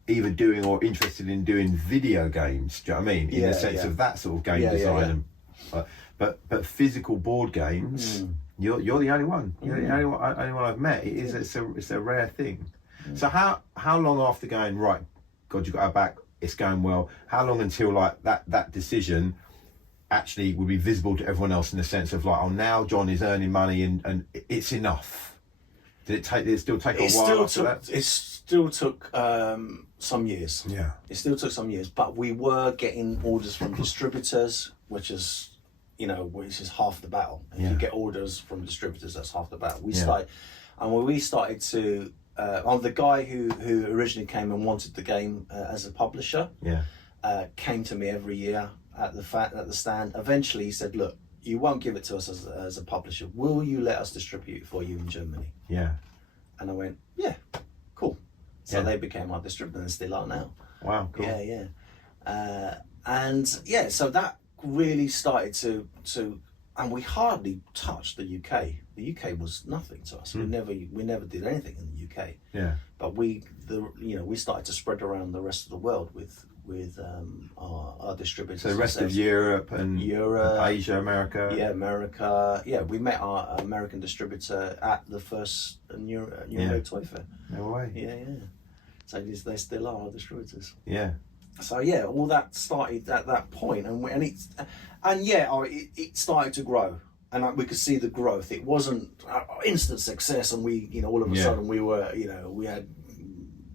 either doing or interested in doing video games. Do you know what I mean? In the sense of that sort of game design. And, but physical board games, you're the only one. You're the only one I've met. It's a rare thing. So how long after going, right, God, you got our back, it's going well, how long until like that decision actually would be visible to everyone else in the sense of like, oh, now John is earning money and it's enough? Did it still take a while after that? It still took some years. Yeah. It still took some years, but we were getting orders from distributors, which is half the battle. If you get orders from distributors, that's half the battle. We started to the guy who originally came and wanted the game as a publisher came to me every year at the stand. Eventually he said, look, you won't give it to us as a publisher, will you let us distribute it for you in Germany? And I went, yeah, cool. So they became our distributor and still are now. Wow, cool. So that really started to and we hardly touched the UK. The UK was nothing to us. We never did anything in the UK. But we started to spread around the rest of the world with our distributors. So the rest of Europe, Asia, America. America. We met our American distributor at the first Euro Toy Fair. No way. So they still are our distributors. So all that started at that point, it started to grow, and we could see the growth. It wasn't instant success, and we, all of a sudden we were, we had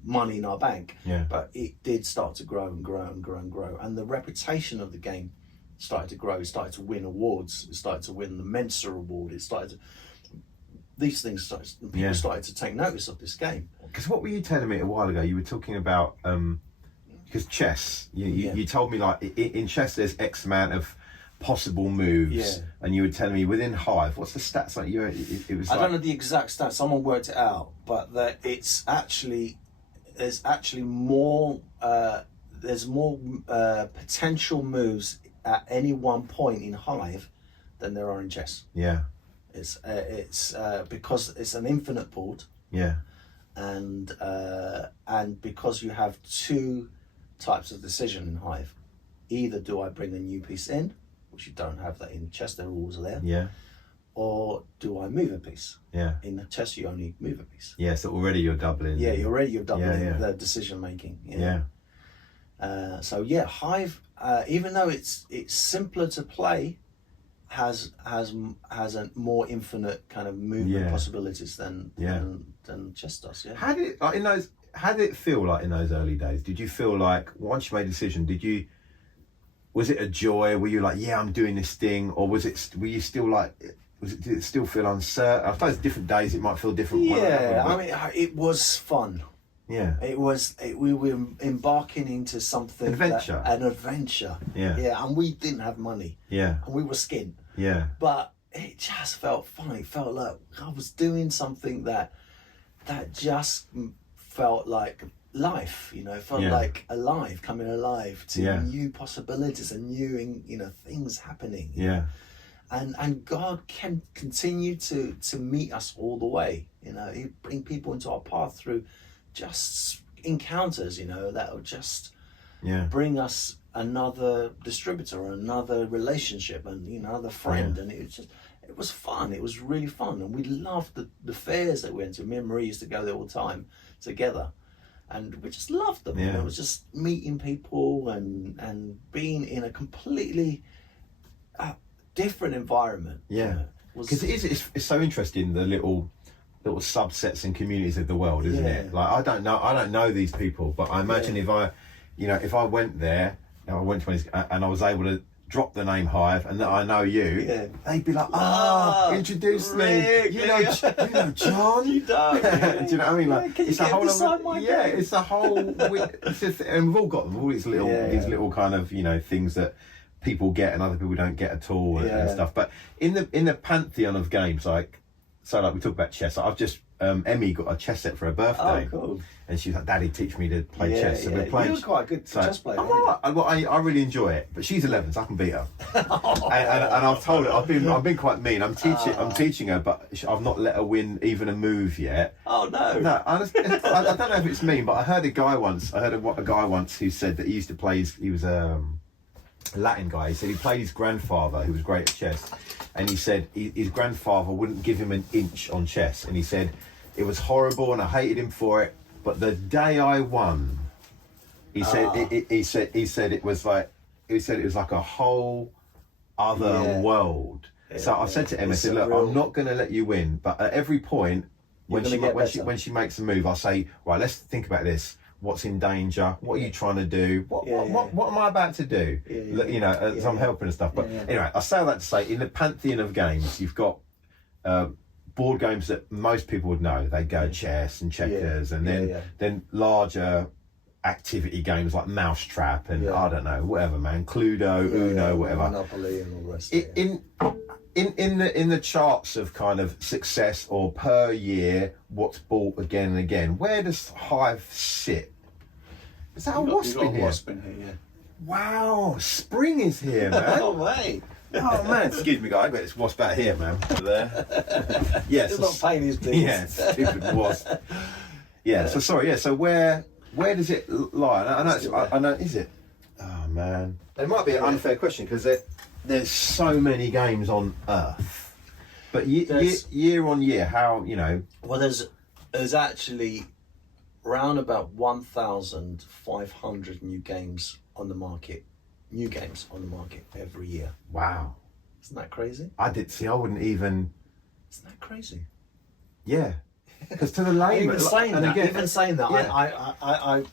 money in our bank. But it did start to grow and grow and grow and grow, and the reputation of the game started to grow. It started to win awards. It started to win the Mensa Award. People started to take notice of this game. Because what were you telling me a while ago? You were talking about because chess. You told me like in chess there's X amount of possible moves, and you were telling me within Hive. What's the stats like? It was. I don't know the exact stats. Someone worked it out, but there's actually more. There's more potential moves at any one point in Hive than there are in chess. It's because it's an infinite board. And because you have two types of decision in Hive, either do I bring a new piece in, which you don't have that in chess, the rules are there, or do I move a piece? In chess you only move a piece. So already you're doubling. You're doubling the decision making. Hive, even though it's simpler to play, has a more infinite kind of movement possibilities than chess does. How did it feel like in those early days? Did you feel like once you made a decision, was it a joy? Were you like, I'm doing this thing, or were you still like, did it still feel uncertain? I suppose different days it might feel different. It was fun. It was. We were embarking into something. An adventure. And we didn't have money. And we were skint. But it just felt fun. It felt like I was doing something that just felt like life. It felt like coming alive to new possibilities and new things happening. And God can continue to meet us all the way. He bring people into our path through just encounters, that will just bring us another distributor or another relationship and another friend, and it was fun. It was really fun, and we loved the fairs that we went to. Me and Marie used to go there all the time together, and we just loved them. Yeah. It was just meeting people and being in a completely different environment. Yeah, because it's so interesting, the little subsets and communities of the world, isn't it? Like I don't know these people, but I imagine if I went there, I went to one and I was able to drop the name Hive and that I know you, they'd be like, introduce Rick, me. You know John. You don't. Do you know what I mean? Like can you it's a whole it's a whole. It's just, and we've all got them, all these little kind of things that people get and other people don't get at all and stuff. But in the pantheon of games, like we talk about chess. I've just Emmy got a chess set for her birthday. Oh, cool. And she was like, "Daddy, teach me to play chess." So we're playing. You're quite a good chess player. I'm all right. I really enjoy it, but she's 11, so I can beat her. and I've told her I've been quite mean. I'm teaching her, but I've not let her win even a move yet. Oh no! No, I don't know if it's mean, but I heard a guy once who said that he used to play. He was a Latin guy. He said he played his grandfather, who was great at chess, and he said his grandfather wouldn't give him an inch on chess, and he said it was horrible and I hated him for it. But the day I won, he said it was like a whole other world. So I said to Emma, I said, look, I'm not going to let you win, but at every point when she makes a move, I'll say, right, let's think about this. What's in danger? What are you trying to do? What am I about to do? As I'm helping and stuff. But anyway, I say all that to say, in the pantheon of games, you've got board games that most people would know. They go chess and checkers, and then larger activity games like Mousetrap and I don't know, whatever, man, Cluedo, Uno, whatever. Monopoly and all the rest. In the charts of kind of success or per year, what's bought again and again, where does Hive sit? Is that a wasp in here? Wasp in here, yeah. Wow, spring is here, man. Oh mate. Oh man, excuse me, guys, but it's wasp out here, man. There. Yes. It's not paying his bills. Yeah, stupid wasp. Yeah. So sorry. Yeah. So where does it lie? I know. Is it? Oh man. It might be an unfair question because there's so many games on Earth, but year on year, how Well, there's actually around about 1,500 new games on the market. New games on the market every year. Wow. Isn't that crazy? I wouldn't even. Isn't that crazy? Yeah. Because to the layman, even saying that, I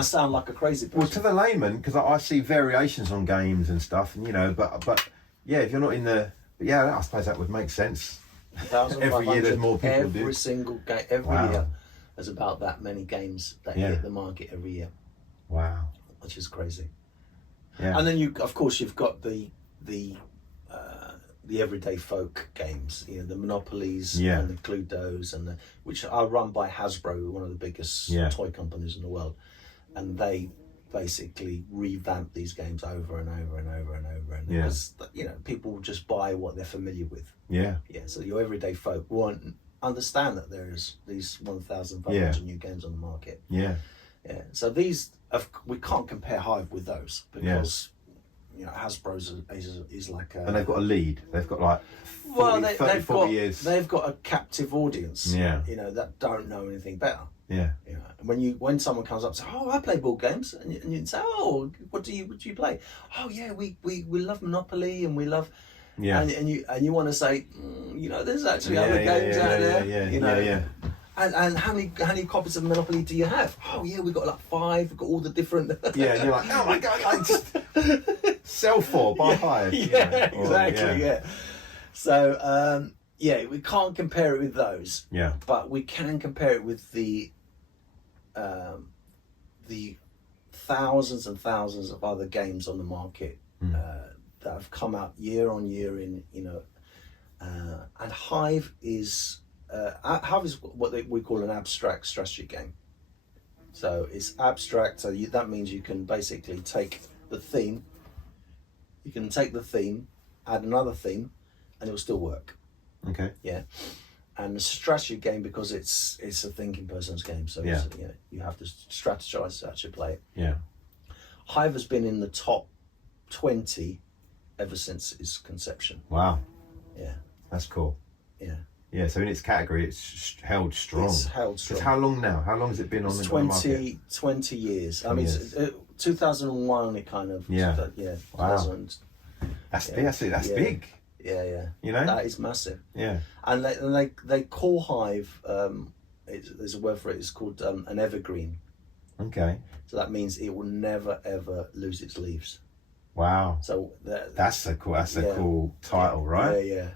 sound like a crazy person. Well, to the layman, because I see variations on games and stuff, and but yeah, if you're not in the, I suppose that would make sense. Every year there's more people do. Every single game, every year, there's about that many games that hit the market every year. Wow. Which is crazy. Yeah. And then you've got the everyday folk games, the Monopolies and the Cluedos, which are run by Hasbro, one of the biggest toy companies in the world, and they basically revamp these games over and over and over and over, and because people just buy what they're familiar with. So your everyday folk won't understand that there's these 1,500 new games on the market. So these we can't compare Hive with those because Hasbro's is like a, and they've got a lead. They've got like 40 years. They've got a captive audience. That don't know anything better. When someone comes up and says, "Oh, I play board games," and you say, "Oh, what do you play?" "Oh, yeah, we love Monopoly and we love." And you want to say, there's actually other games out there. And how many copies of Monopoly do you have? "Oh yeah, we've got like 5. We've got all the different." And you're like, "Oh my god, I just sell 4, buy 5." Exactly. So we can't compare it with those. But we can compare it with the thousands and thousands of other games on the market that have come out year on year and Hive is. Hive is what we call an abstract strategy game. So it's abstract, so that means you can basically take the theme, add another theme, and it will still work. Okay. Yeah. And the strategy game, because it's a thinking person's game, so you have to strategize to actually play it. Hive has been in the top 20 ever since its conception. Wow. Yeah. That's cool. Yeah. Yeah, so in its category, it's held strong. It's held strong. 'Cause how long now? How long has it been on the market? 20 years. 20 years. 2001 it kind of... Yeah. Yeah. Wow. 2000, That's big. Yeah. You know? That is massive. Yeah. And they call Hive, there's a word for it, it's called an evergreen. Okay. So that means it will never ever lose its leaves. Wow. So that's a cool title, right? Yeah.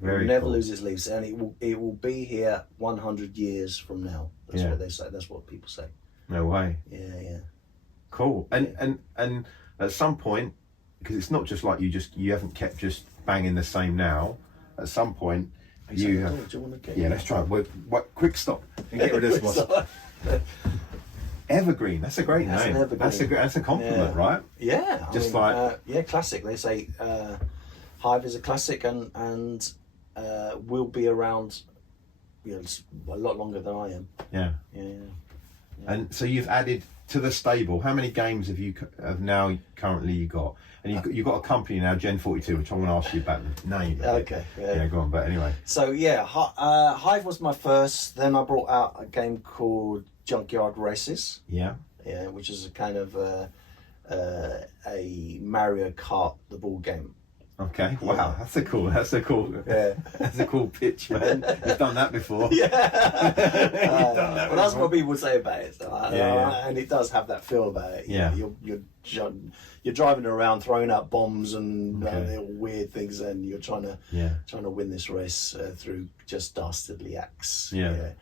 Very it will never cool. lose its leaves, and it will be here 100 years from now. That's what they say. That's what people say. No way. Yeah. Cool. And at some point, because it's not just like you haven't kept just banging the same now. At some point, exactly. Do you want to get? Yeah, let's try. Quick stop and get rid of this one. Evergreen. That's a great name. That's a compliment, right? Yeah. Classic. They say Hive is a classic and will be around, a lot longer than I am. Yeah. And so you've added to the stable. How many games have now currently you got? And you've got a company now, Gen 42, which I want to ask you about the name. Okay. Yeah, go on. But anyway. So Hive was my first. Then I brought out a game called Junkyard Races. Yeah. Yeah, which is a kind of a Mario Kart the board game. Okay. Wow, that's a cool. That's a cool pitch, man. You've done that before. Yeah. You've done that well, that's what people say about it. So and it does have that feel about it. Yeah. You're driving around throwing out bombs and little weird things, and you're trying to win this race through just dastardly acts. Yeah.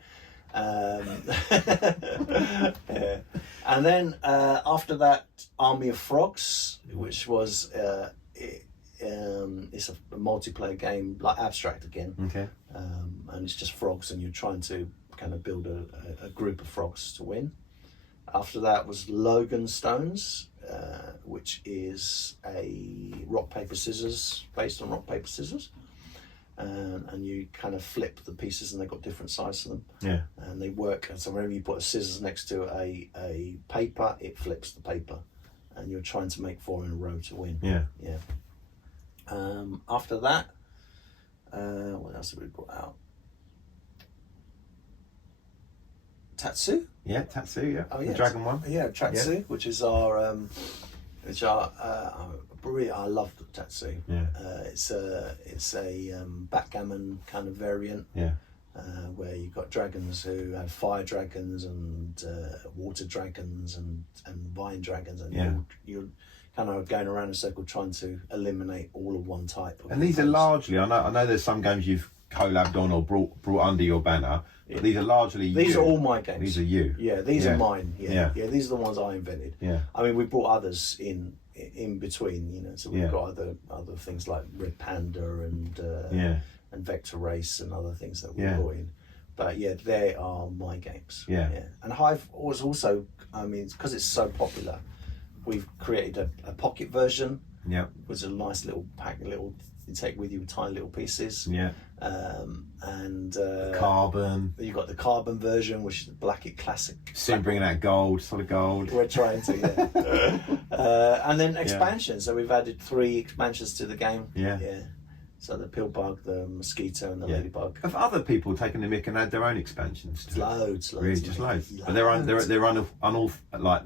And then after that, Army of Frogs, which was it's a multiplayer game, like Abstract again. Okay. And it's just frogs, and you're trying to kind of build a group of frogs to win. After that was Logan Stones, which is a rock paper scissors based on rock paper scissors. And you kind of flip the pieces, and they've got different sizes to them. Yeah. And they work. And so whenever you put a scissors next to a paper, it flips the paper, and you're trying to make 4 in a row to win. Yeah. After that, what else have we brought out? Tatsu. Yeah, Tatsu. Yeah. Oh yeah. The dragon one. Yeah, Tatsu, which is our really, I love Tatsu. Yeah. It's a backgammon kind of variant. Yeah. Where you've got dragons who have fire dragons and water dragons and vine dragons, and you're kind of going around in a circle trying to eliminate all of one type. And these are largely, I know there's some games you've collabed on or brought under your banner, but these are largely These are all my games. These are you. Yeah, these are mine. Yeah, these are the ones I invented. Yeah. I mean, we brought others in between, so we've got other things like Red Panda and Vector Race and other things that we brought in. But they are my games. Yeah. And Hive was also, I mean, because it's so popular, we've created a pocket version. Yeah. Which is a nice little pack, you take with you tiny little pieces. Yeah. And carbon. You've got the carbon version, which is the Blackett Classic. Soon bringing out gold, solid gold. We're trying to, and then expansions. So we've added 3 expansions to the game. Yeah. So the pill bug, the mosquito, and the ladybug. Have other people taken the mick and had their own expansions? Loads. Really, just loads. But they're like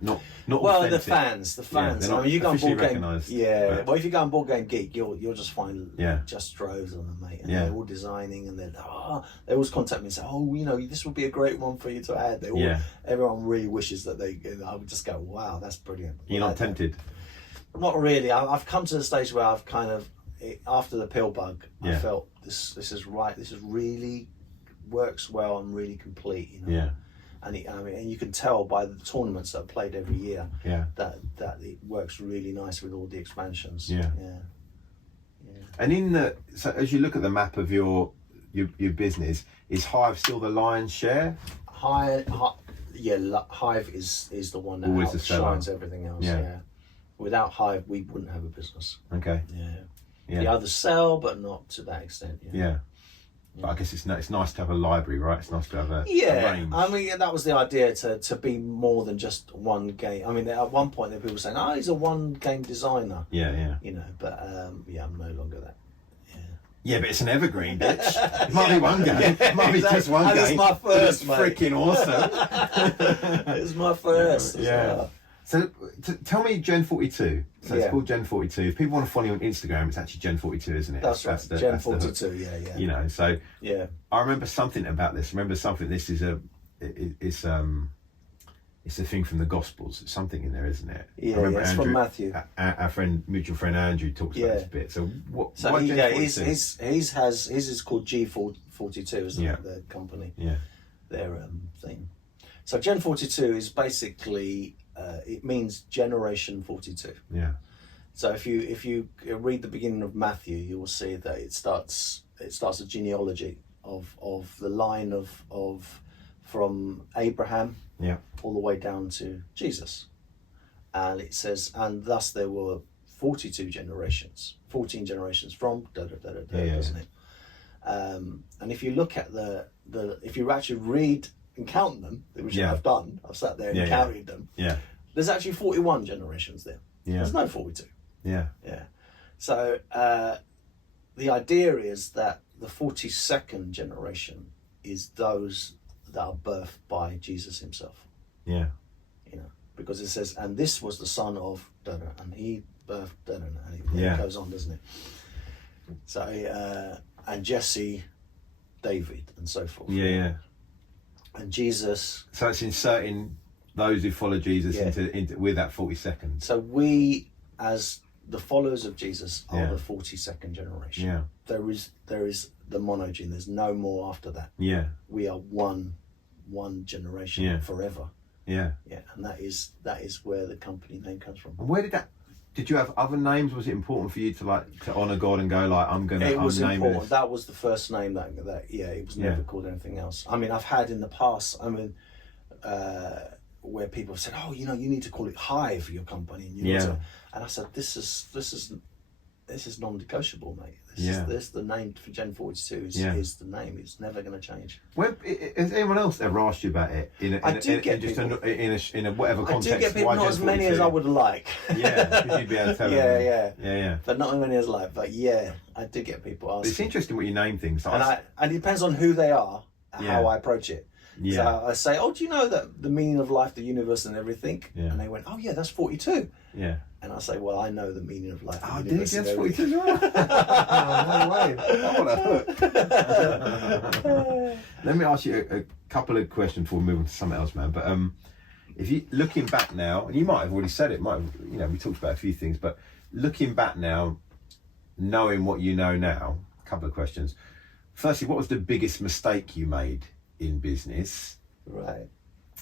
not well, authentic. the fans. I mean, you go on Board Game. Well, if you go on Board Game Geek, you'll just find just droves of them, mate. And they're all designing, and they always contact me and say, this would be a great one for you to add. Everyone really wishes that I would just go, wow, that's brilliant. You're not tempted? Not really. I've come to the stage where I've kind of, after the pill bug, I felt this is right. This is really works well and really complete. And and you can tell by the tournaments that are played every year that it works really nice with all the expansions. And so as you look at the map of your business, is Hive still the lion's share? Hive is the one that always outshines everything else. Without Hive, we wouldn't have a business. Okay. The others sell, but not to that extent. But I guess it's nice to have a library, right? It's nice to have a range. I mean, that was the idea, to be more than just one game. I mean, at one point there were people saying, he's a one game designer. Yeah. But I'm no longer that. Yeah, but it's an evergreen, bitch. It might be one game. It might be just one And game. it's my first, but it's freaking awesome. It's my first. Yeah. So tell me Gen 42. So it's Yeah. called Gen 42. If people want to follow you on Instagram, it's actually Gen 42, isn't it? That's right. Gen Gen 42. 42. Yeah. You know, so Yeah. I remember something about this. This is it's a thing from the Gospels. It's something in there, isn't it? Yeah, I remember it's from Matthew. Our mutual friend Andrew talks about this a bit. So what? So why he, Gen yeah, 42? his is called G42, isn't Yeah. it? The company, Yeah. their thing. So Gen 42 is basically it means generation 42. Yeah. So if you read the beginning of Matthew, you will see that it starts a genealogy of the line of from Abraham, Yeah. all the way down to Jesus. And it says, and thus there were 42 generations, 14 generations from doesn't it? And if you look at if you actually read and count them, which I've done, I've sat there and counted them. Yeah. There's actually 41 generations there. Yeah. There's no 42. Yeah. Yeah. So the idea is that the 42nd generation is those that are birthed by Jesus himself. Yeah. You know, because it says, and this was the son of and he birthed and it goes on, doesn't it? So and Jesse, David, and so forth. Yeah. And Jesus. So it's inserting those who follow Jesus into with that 42nd. So we, as the followers of Jesus, are Yeah. the 42nd generation. Yeah. There is the monogene. There's no more after that. Yeah. We are one generation forever. Yeah. Yeah, and that is where the company name comes from. And where did you have other names? Was it important for you to honour God and go like, It was name important. this? That was the first name that it was never called anything else. I mean, I've had in the past, where people have said, oh, you need to call it Hive for your company, and you need to, and I said, this is non-negotiable, mate. This the name for Gen 42 is the name. It's never going to change. Has anyone else ever asked you about it in a whatever context? I do get people, not as many as I would like. Yeah, because you'd be able to tell them. Yeah. But not as many as I like. But yeah, I do get people asking. It's interesting what you name things. And it depends on who they are, how I approach it. Yeah. So I say, oh, do you know that the meaning of life, the universe, and everything? Yeah. And they went, oh yeah, that's 42. Yeah. And I say, well, I know the meaning of life. Oh, the dude, universe, that's and 42 as well. No way. I want a hook. Let me ask you a couple of questions before we move on to something else, man. But if you looking back now, and you might have already said it, we talked about a few things, but looking back now, knowing what you know now, a couple of questions. Firstly, what was the biggest mistake you made in business? Right.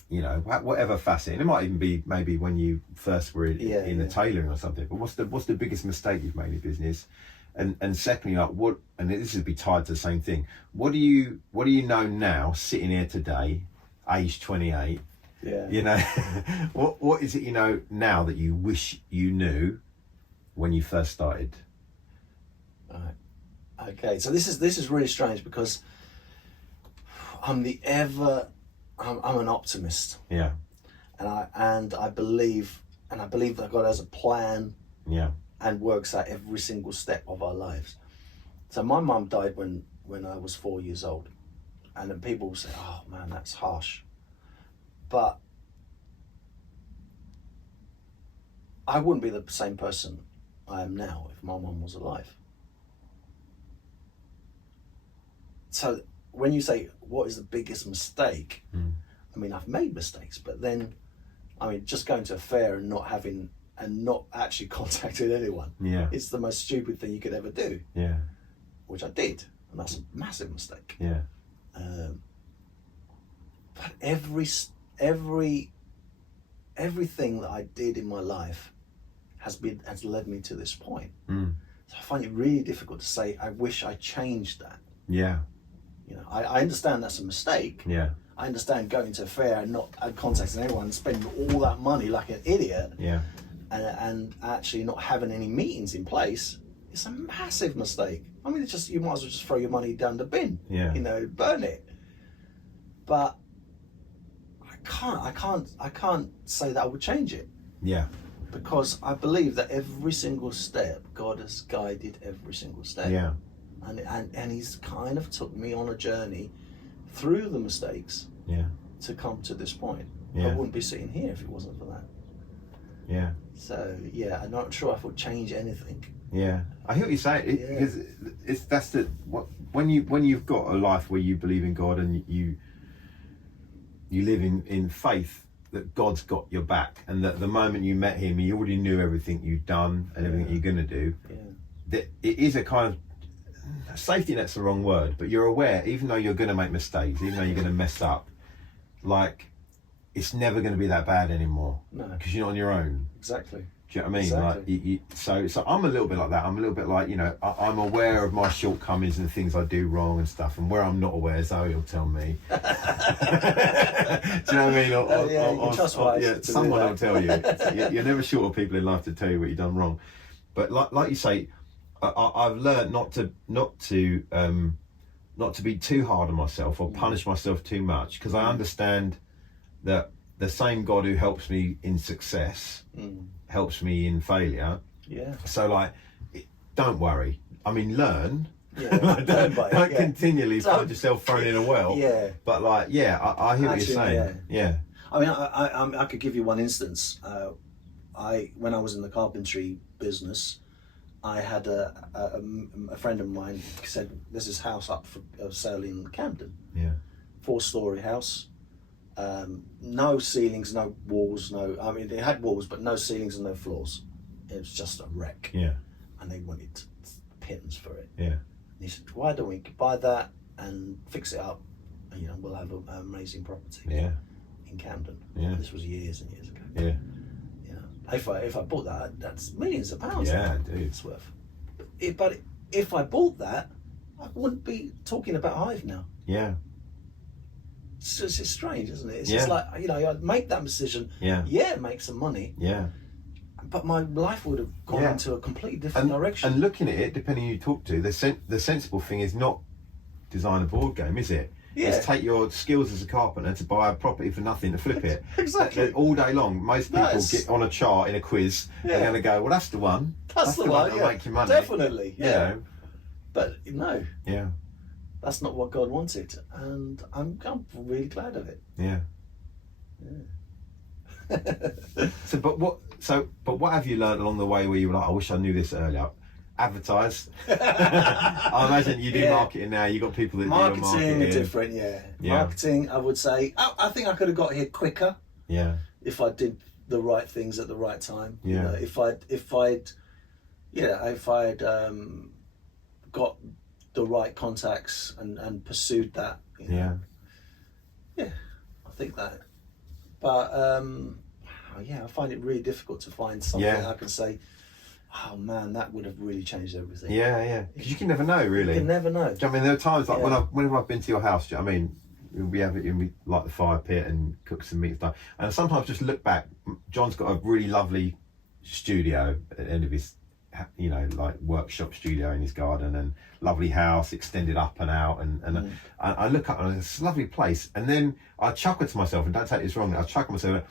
Whatever facet. And it might even be maybe when you first were in the tailoring or something. But what's the biggest mistake you've made in business? And secondly, what? And this would be tied to the same thing. What do you know now, sitting here today, age 28? Yeah. What is it you know now that you wish you knew when you first started? Right. Okay. So this is really strange because I'm an optimist. Yeah. And I believe that God has a plan. Yeah. And works out every single step of our lives. So my mum died when I was 4 years old, and then people will say, "Oh man, that's harsh," but I wouldn't be the same person I am now if my mum was alive. So when you say what is the biggest mistake, I mean, I've made mistakes, but then, just going to a fair and not actually contacting anyone. Yeah. It's the most stupid thing you could ever do. Yeah. Which I did, and that's a massive mistake. Yeah. But everything that I did in my life has led me to this point. So I find it really difficult to say I wish I changed that. Yeah. I understand that's a mistake. Yeah. I understand going to a fair and not contacting anyone, spending all that money like an idiot. Yeah. And actually not having any meetings in place. It's a massive mistake. It's just, you might as well just throw your money down the bin. Yeah. Burn it. But I can't say that I would change it. Yeah. Because I believe that every single step, God has guided every single step. Yeah. and he's kind of took me on a journey through the mistakes to come to this point. I wouldn't be sitting here if it wasn't for that. Yeah. So yeah, I'm not sure if I would change anything. Yeah, I hear what you say. Because when you've got a life where you believe in God and you live in faith that God's got your back, and that the moment you met Him, you already knew everything you've done and everything you're going to do. Yeah. That it is a kind of safety net's the wrong word, but you're aware, even though you're going to make mistakes, even though you're going to mess up, like it's never going to be that bad anymore. No, because you're not on your own. Exactly. Do you know what I mean? Exactly. Like, so I'm a little bit like that. I'm a little bit like, you know, I'm aware of my shortcomings and things I do wrong and stuff. And where I'm not aware, Zoe will tell me. Do you know what I mean? Someone will tell you. You're never short of people in life to tell you what you've done wrong. But like you say, I've learned not to be too hard on myself or punish myself too much, because I understand that the same God who helps me in success helps me in failure. Yeah. So like, don't worry. I mean, learn. Yeah. don't continually find yourself thrown in a well. Yeah. But like, I hear what you're saying. Yeah. I mean, I could give you one instance. When I was in the carpentry business, I had a friend of mine said, "There's this house up for sale in Camden. Yeah. 4-story house. No ceilings, no walls, I mean, they had walls, but no ceilings and no floors. It was just a wreck. Yeah. And they wanted pittance for it. Yeah. And he said, why don't we buy that and fix it up? And, you know, we'll have an amazing property. Yeah. In Camden. Yeah. And this was years and years ago. Yeah. You know, if I bought that, that's millions of pounds. Yeah, dude. It's worth. But if I bought that, I wouldn't be talking about Hive now. Yeah. It's just strange, isn't it? It's just like, you know, I'd make that decision, make some money, but my life would have gone into a completely different direction. And looking at it, depending who you talk to, the sensible thing is not design a board game, is it? Yeah. It's take your skills as a carpenter to buy a property for nothing to flip it. Exactly. All day long, most people get on a chart in a quiz, they're going to go, well, that's the one. That's the one that'll make you money. Definitely, yeah. You know? But no. Yeah. That's not what God wanted, and I'm really glad of it. Yeah. But what have you learned along the way where you were like, I wish I knew this earlier? Advertise. I imagine you do marketing now. You got people that do marketing. Marketing are different, Marketing, I would say, I think I could have got here quicker. Yeah. If I did the right things at the right time. Yeah. You know, if I'd got the right contacts and pursued that. You know. Yeah, I think that. But I find it really difficult to find something I can say, oh man, that would have really changed everything. Yeah. Because you can never know, really. You can never know. Do you know what I mean? There are times like whenever I've been to your house, do you know what I mean? We have it in like the fire pit and cook some meat and stuff. And sometimes just look back. John's got a really lovely studio at the end of his, you know, like workshop studio in his garden, and lovely house extended up and out, and I look up and it's a lovely place, and then I chuckle to myself, and don't take this wrong, I chuckle myself,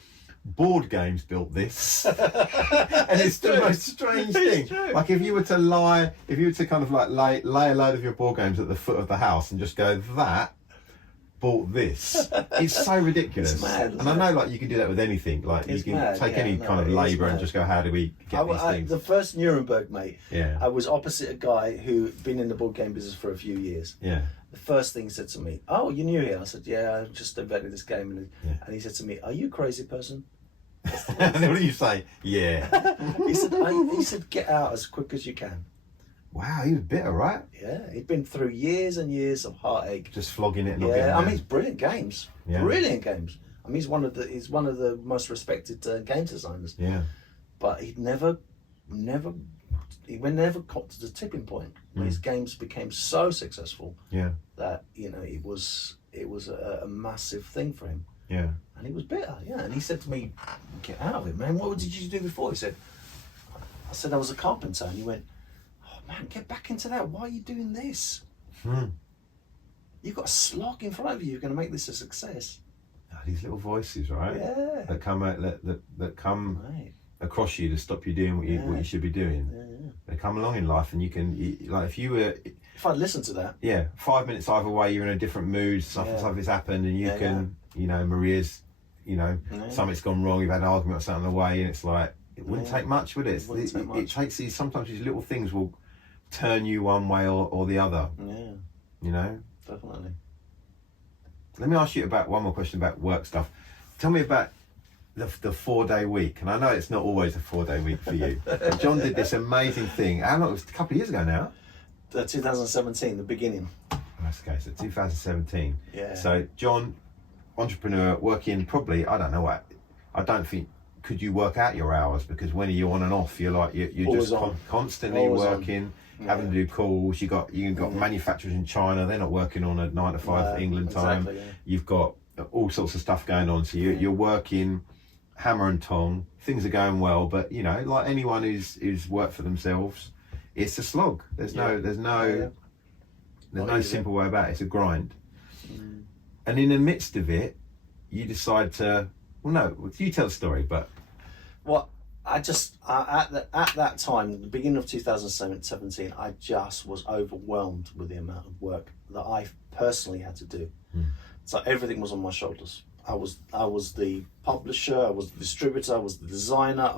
board games built this. And it's the most strange thing. Like if you were to kind of like lay a load of your board games at the foot of the house and just go, that bought this. It's so ridiculous. It's mad, and I know, like, you can do that with anything. Like you can take any kind of labour and just go, how do we get these things? The first Nuremberg, mate. Yeah. I was opposite a guy who'd been in the board game business for a few years. Yeah. The first thing he said to me, "Oh, you're new here?" I said, "Yeah, I just invented this game." And he said to me, "Are you a crazy person?" And what do you say? Yeah. He said, "Get out as quick as you can." Wow, he was bitter, right? Yeah, he'd been through years and years of heartache. Just flogging it and not getting there. I mean, it's brilliant games. Yeah. Brilliant games. I mean, he's one of the most respected game designers. Yeah. But he never got to the tipping point where his games became so successful. Yeah. That, you know, it was a massive thing for him. Yeah. And he was bitter. Yeah. And he said to me, "Get out of it, man. What did you do before?" I said, "I was a carpenter." And he went, "Man, get back into that. Why are you doing this? You've got a slog in front of you. You're going to make this a success." These little voices, right? Yeah. That come out, that come across you to stop you doing what you should be doing. Yeah. They come along in life, and you can, like, if you were If I'd listened to that. Yeah, 5 minutes either way, you're in a different mood, stuff has happened, and you can, you know, Maria's, you know, something's gone wrong, you've had an argument or something on the way, and it's like, it wouldn't take much, would it? It takes these, sometimes these little things will turn you one way or the other. Yeah. You know? Definitely. Let me ask you about one more question about work stuff. Tell me about the 4-day week, and I know it's not always a 4-day week for you. And John did this amazing thing. How long? It was a couple of years ago now. 2017, the beginning. Okay, so 2017. Yeah. So John, entrepreneur, working probably, I don't know what, I don't think, could you work out your hours? Because when you're on and off, you're like, you're just constantly always working, having to do calls. You've got manufacturers in China, they're not working on a 9 to 5 England time. Yeah. You've got all sorts of stuff going on. So you're working hammer and tong, things are going well, but you know, like anyone who's worked for themselves, it's a slog. There's no simple way about it. It's a grind. And in the midst of it, you decide to, you tell the story, but. Well, at that time, the beginning of 2017, I just was overwhelmed with the amount of work that I personally had to do. So everything was on my shoulders. I was the publisher, I was the distributor, I was the designer,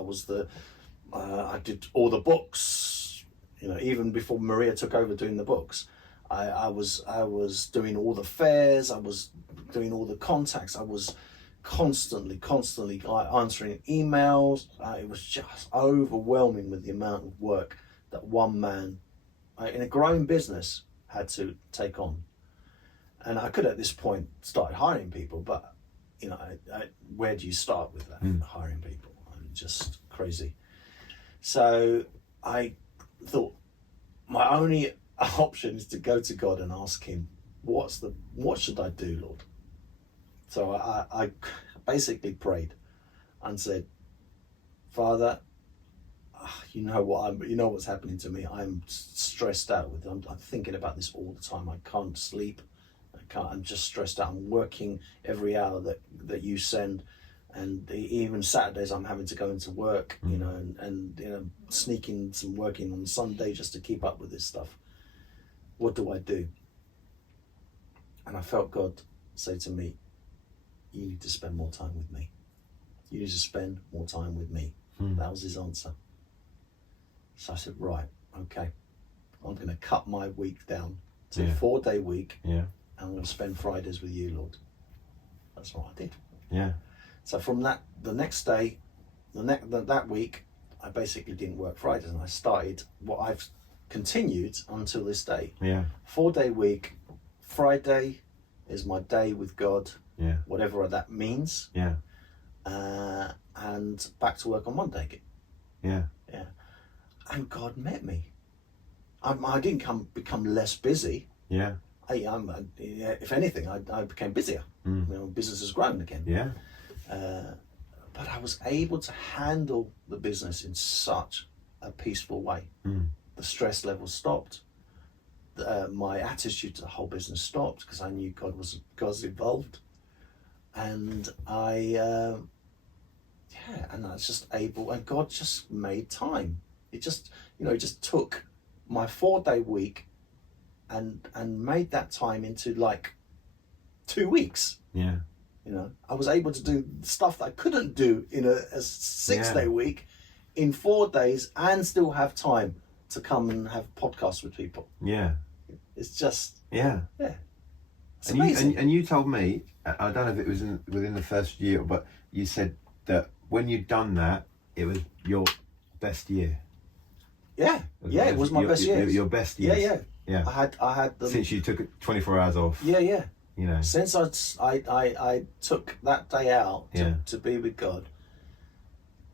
I did all the books. You know, even before Maria took over doing the books, I was doing all the fairs, I was doing all the contacts, I was constantly answering emails. It was just overwhelming with the amount of work that one man in a growing business had to take on. And I could at this point start hiring people, but you know, where do you start with that? Hiring people? I'm just crazy. So I thought my only option is to go to God and ask him, what should I do, Lord? So I basically prayed and said, Father, you know what's happening to me. I'm stressed out with it. I'm thinking about this all the time. I can't sleep. I'm just stressed out. I'm working every hour that you send, and even Saturdays I'm having to go into work, you know, and you know, sneaking some working on Sunday just to keep up with this stuff. What do I do? And I felt God say to me, you need to spend more time with me. You need to spend more time with me. That was his answer. So I said, right, okay, I'm going to cut my week down to a 4-day week. Yeah. I'm going to spend Fridays with you, Lord. That's what I did. Yeah. So from that, the next day, that week, I basically didn't work Fridays, and I started what I've continued until this day. Yeah. 4-day week. Friday is my day with God. Yeah. Whatever that means. Yeah. And back to work on Monday again. Yeah. Yeah. And God met me. I didn't become less busy. Yeah. If anything, I became busier. You know, business has grown again. Yeah. But I was able to handle the business in such a peaceful way. The stress level stopped. My attitude to the whole business stopped because I knew God's involved, and I was just able, and God just made time. It just took my 4-day week and made that time into like 2 weeks. Yeah. You know, I was able to do stuff that I couldn't do in a 6-day week in 4 days, and still have time to come and have podcasts with people. Yeah. It's just it's amazing. And you told me, I don't know if it was within the first year, but you said that when you'd done that, it was your best year. Yeah, it was my best year. Your best year. Yeah. I had since you took 24 hours off. Yeah. You know, since I took that day out to be with God.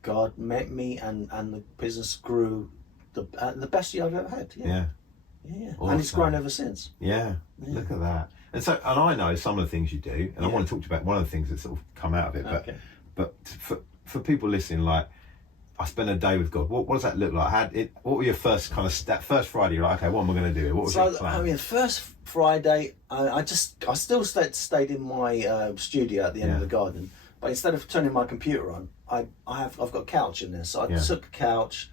God met me, and the business grew, the best year I've ever had. Yeah. Awesome. And it's grown ever since. Yeah. Look at that. And so, and I know some of the things you do, and I want to talk to you about one of the things that sort of come out of it. But for people listening, like, I spent a day with God. What does that look like? What were your first kind of first Friday? You're like, okay, what am I going to do? What was your plan? I mean, first Friday, I still stayed in my studio at the end of the garden, but instead of turning my computer on, I've got a couch in there. So I took a couch,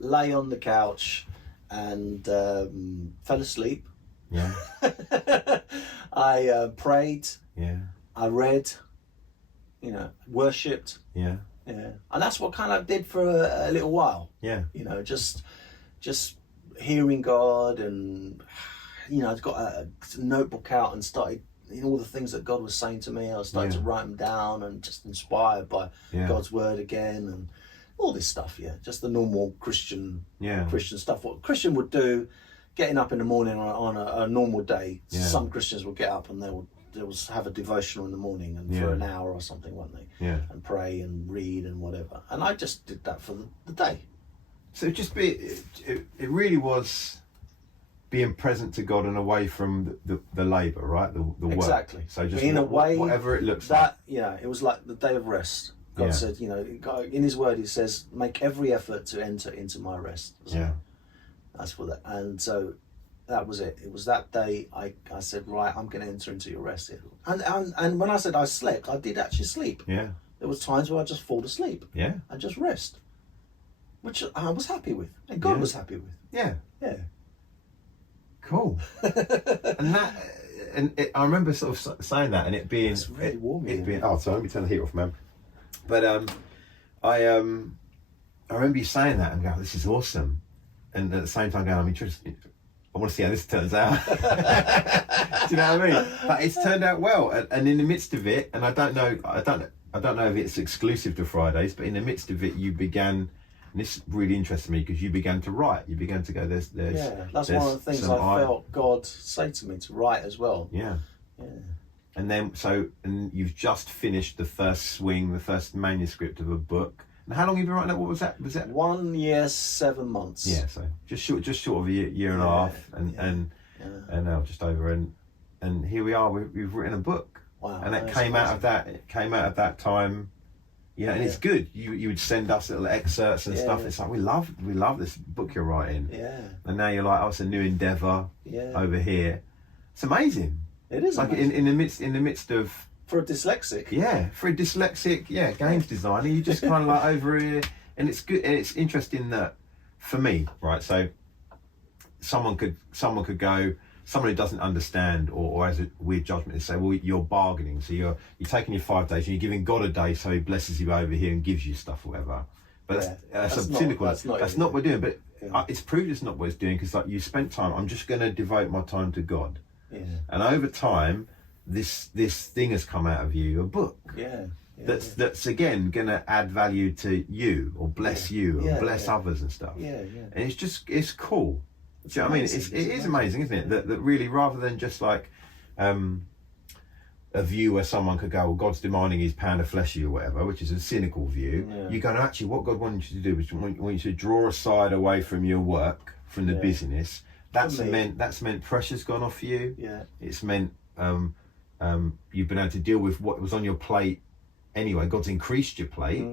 lay on the couch, and fell asleep. Yeah. I prayed. Yeah. I read. You know, worshipped. Yeah. Yeah, and that's what kind of did for a little while. Yeah. You know, just hearing God, and you know, I got a notebook out and started, you know, all the things that God was saying to me. I started to write them down, and just inspired by God's word again, and all this stuff. Yeah, just the normal Christian stuff. What a Christian would do, getting up in the morning on a normal day. Yeah. Some Christians will get up and they'll have a devotional in the morning and for an hour or something, won't they? Yeah. And pray and read and whatever. And I just did that for the day. So it really was being present to God and away from the labour, right? The work. Exactly. So just in a way, whatever it looks that, like. Yeah, it was like the day of rest. God said, you know, in His word, He says, make every effort to enter into my rest. So Yeah. that's for that. And so that was it. It was that day I said, right, I'm going to enter into your rest. And when I said I slept, I did actually sleep. Yeah. There was times where I just fall asleep. Yeah. And just rest, which I was happy with, and God was happy with. Yeah. Yeah. Cool. I remember sort of saying that, and it being it's really warm. Oh, sorry, let me turn the heat off, man. But I remember you saying that and going, this is awesome, and at the same time going, I'm interested. I want to see how this turns out. Do you know what I mean? But it's turned out well, and in the midst of it, and I don't know if it's exclusive to Fridays, but in the midst of it, you began. And this really interested me because you began to write. You began to go, that's one of the things I felt God say to me, to write as well. Yeah. Yeah. And then, and you've just finished the first manuscript of a book. And how long have you been writing that? What was that? Was that 1 year, 7 months? Yeah, so just short of a year and a half, and now just over, and here we are. We've written a book. Wow. And that came out of that. It came out of that time. Yeah, and it's good. You would send us little excerpts and stuff. It's like we love this book you're writing. Yeah. And now you're like, it's a new endeavour over here. It's amazing. It is like amazing. in the midst of, for a dyslexic. Yeah, for a dyslexic, games designer, you just kind of like over here, and it's good, and it's interesting that for me, right? So someone could go. Someone who doesn't understand or has a weird judgment and say, well, you're bargaining. So you're taking your 5 days and you're giving God a day so He blesses you over here and gives you stuff or whatever. But that's cynical. That's not what we're doing. But it's proved it's not what it's doing, because like you spent time, I'm just going to devote my time to God. Yeah. And over time, this thing has come out of you, a book. Yeah. That's again going to add value to you or bless you or bless others and stuff. Yeah. And it's cool. Do you know what I mean? It is amazing, isn't it? That really, rather than just like a view where someone could go, well, God's demanding His pound of flesh or whatever, which is a cynical view. Yeah. You go, no, actually, what God wanted you to do was want you to draw aside away from your work, from the business. That's meant pressure's gone off you. Yeah. It's meant you've been able to deal with what was on your plate anyway. God's increased your plate.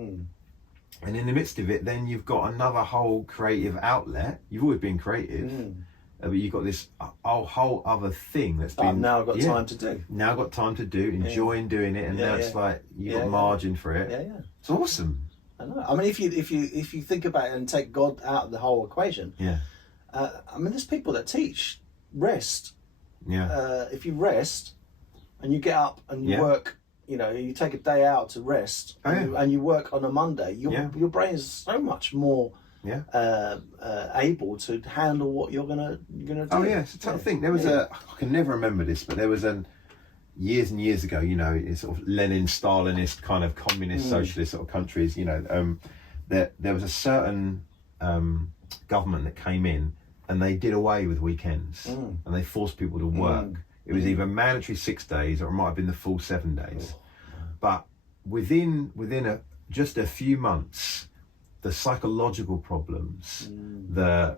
And in the midst of it, then you've got another whole creative outlet. You've always been creative, but you've got this whole other thing that's been. Now I've got time to do. Now I've got time to do, enjoying doing it, and now it's like you've got margin for it. Yeah. It's awesome. I know. I mean, if you think about it and take God out of the whole equation, I mean, there's people that teach rest. Yeah. If you rest and you get up and you work. You know, you take a day out to rest, and you work on a Monday. Your brain is so much more able to handle what you're gonna do. Oh yeah, it's a tough thing. There was I can never remember this, but there was years and years ago. You know, in sort of Lenin, Stalinist kind of communist, socialist sort of countries. You know, there was a certain government that came in, and they did away with weekends, and they forced people to work. It was either mandatory 6 days or it might have been the full 7 days. But within just a few months, the psychological problems, the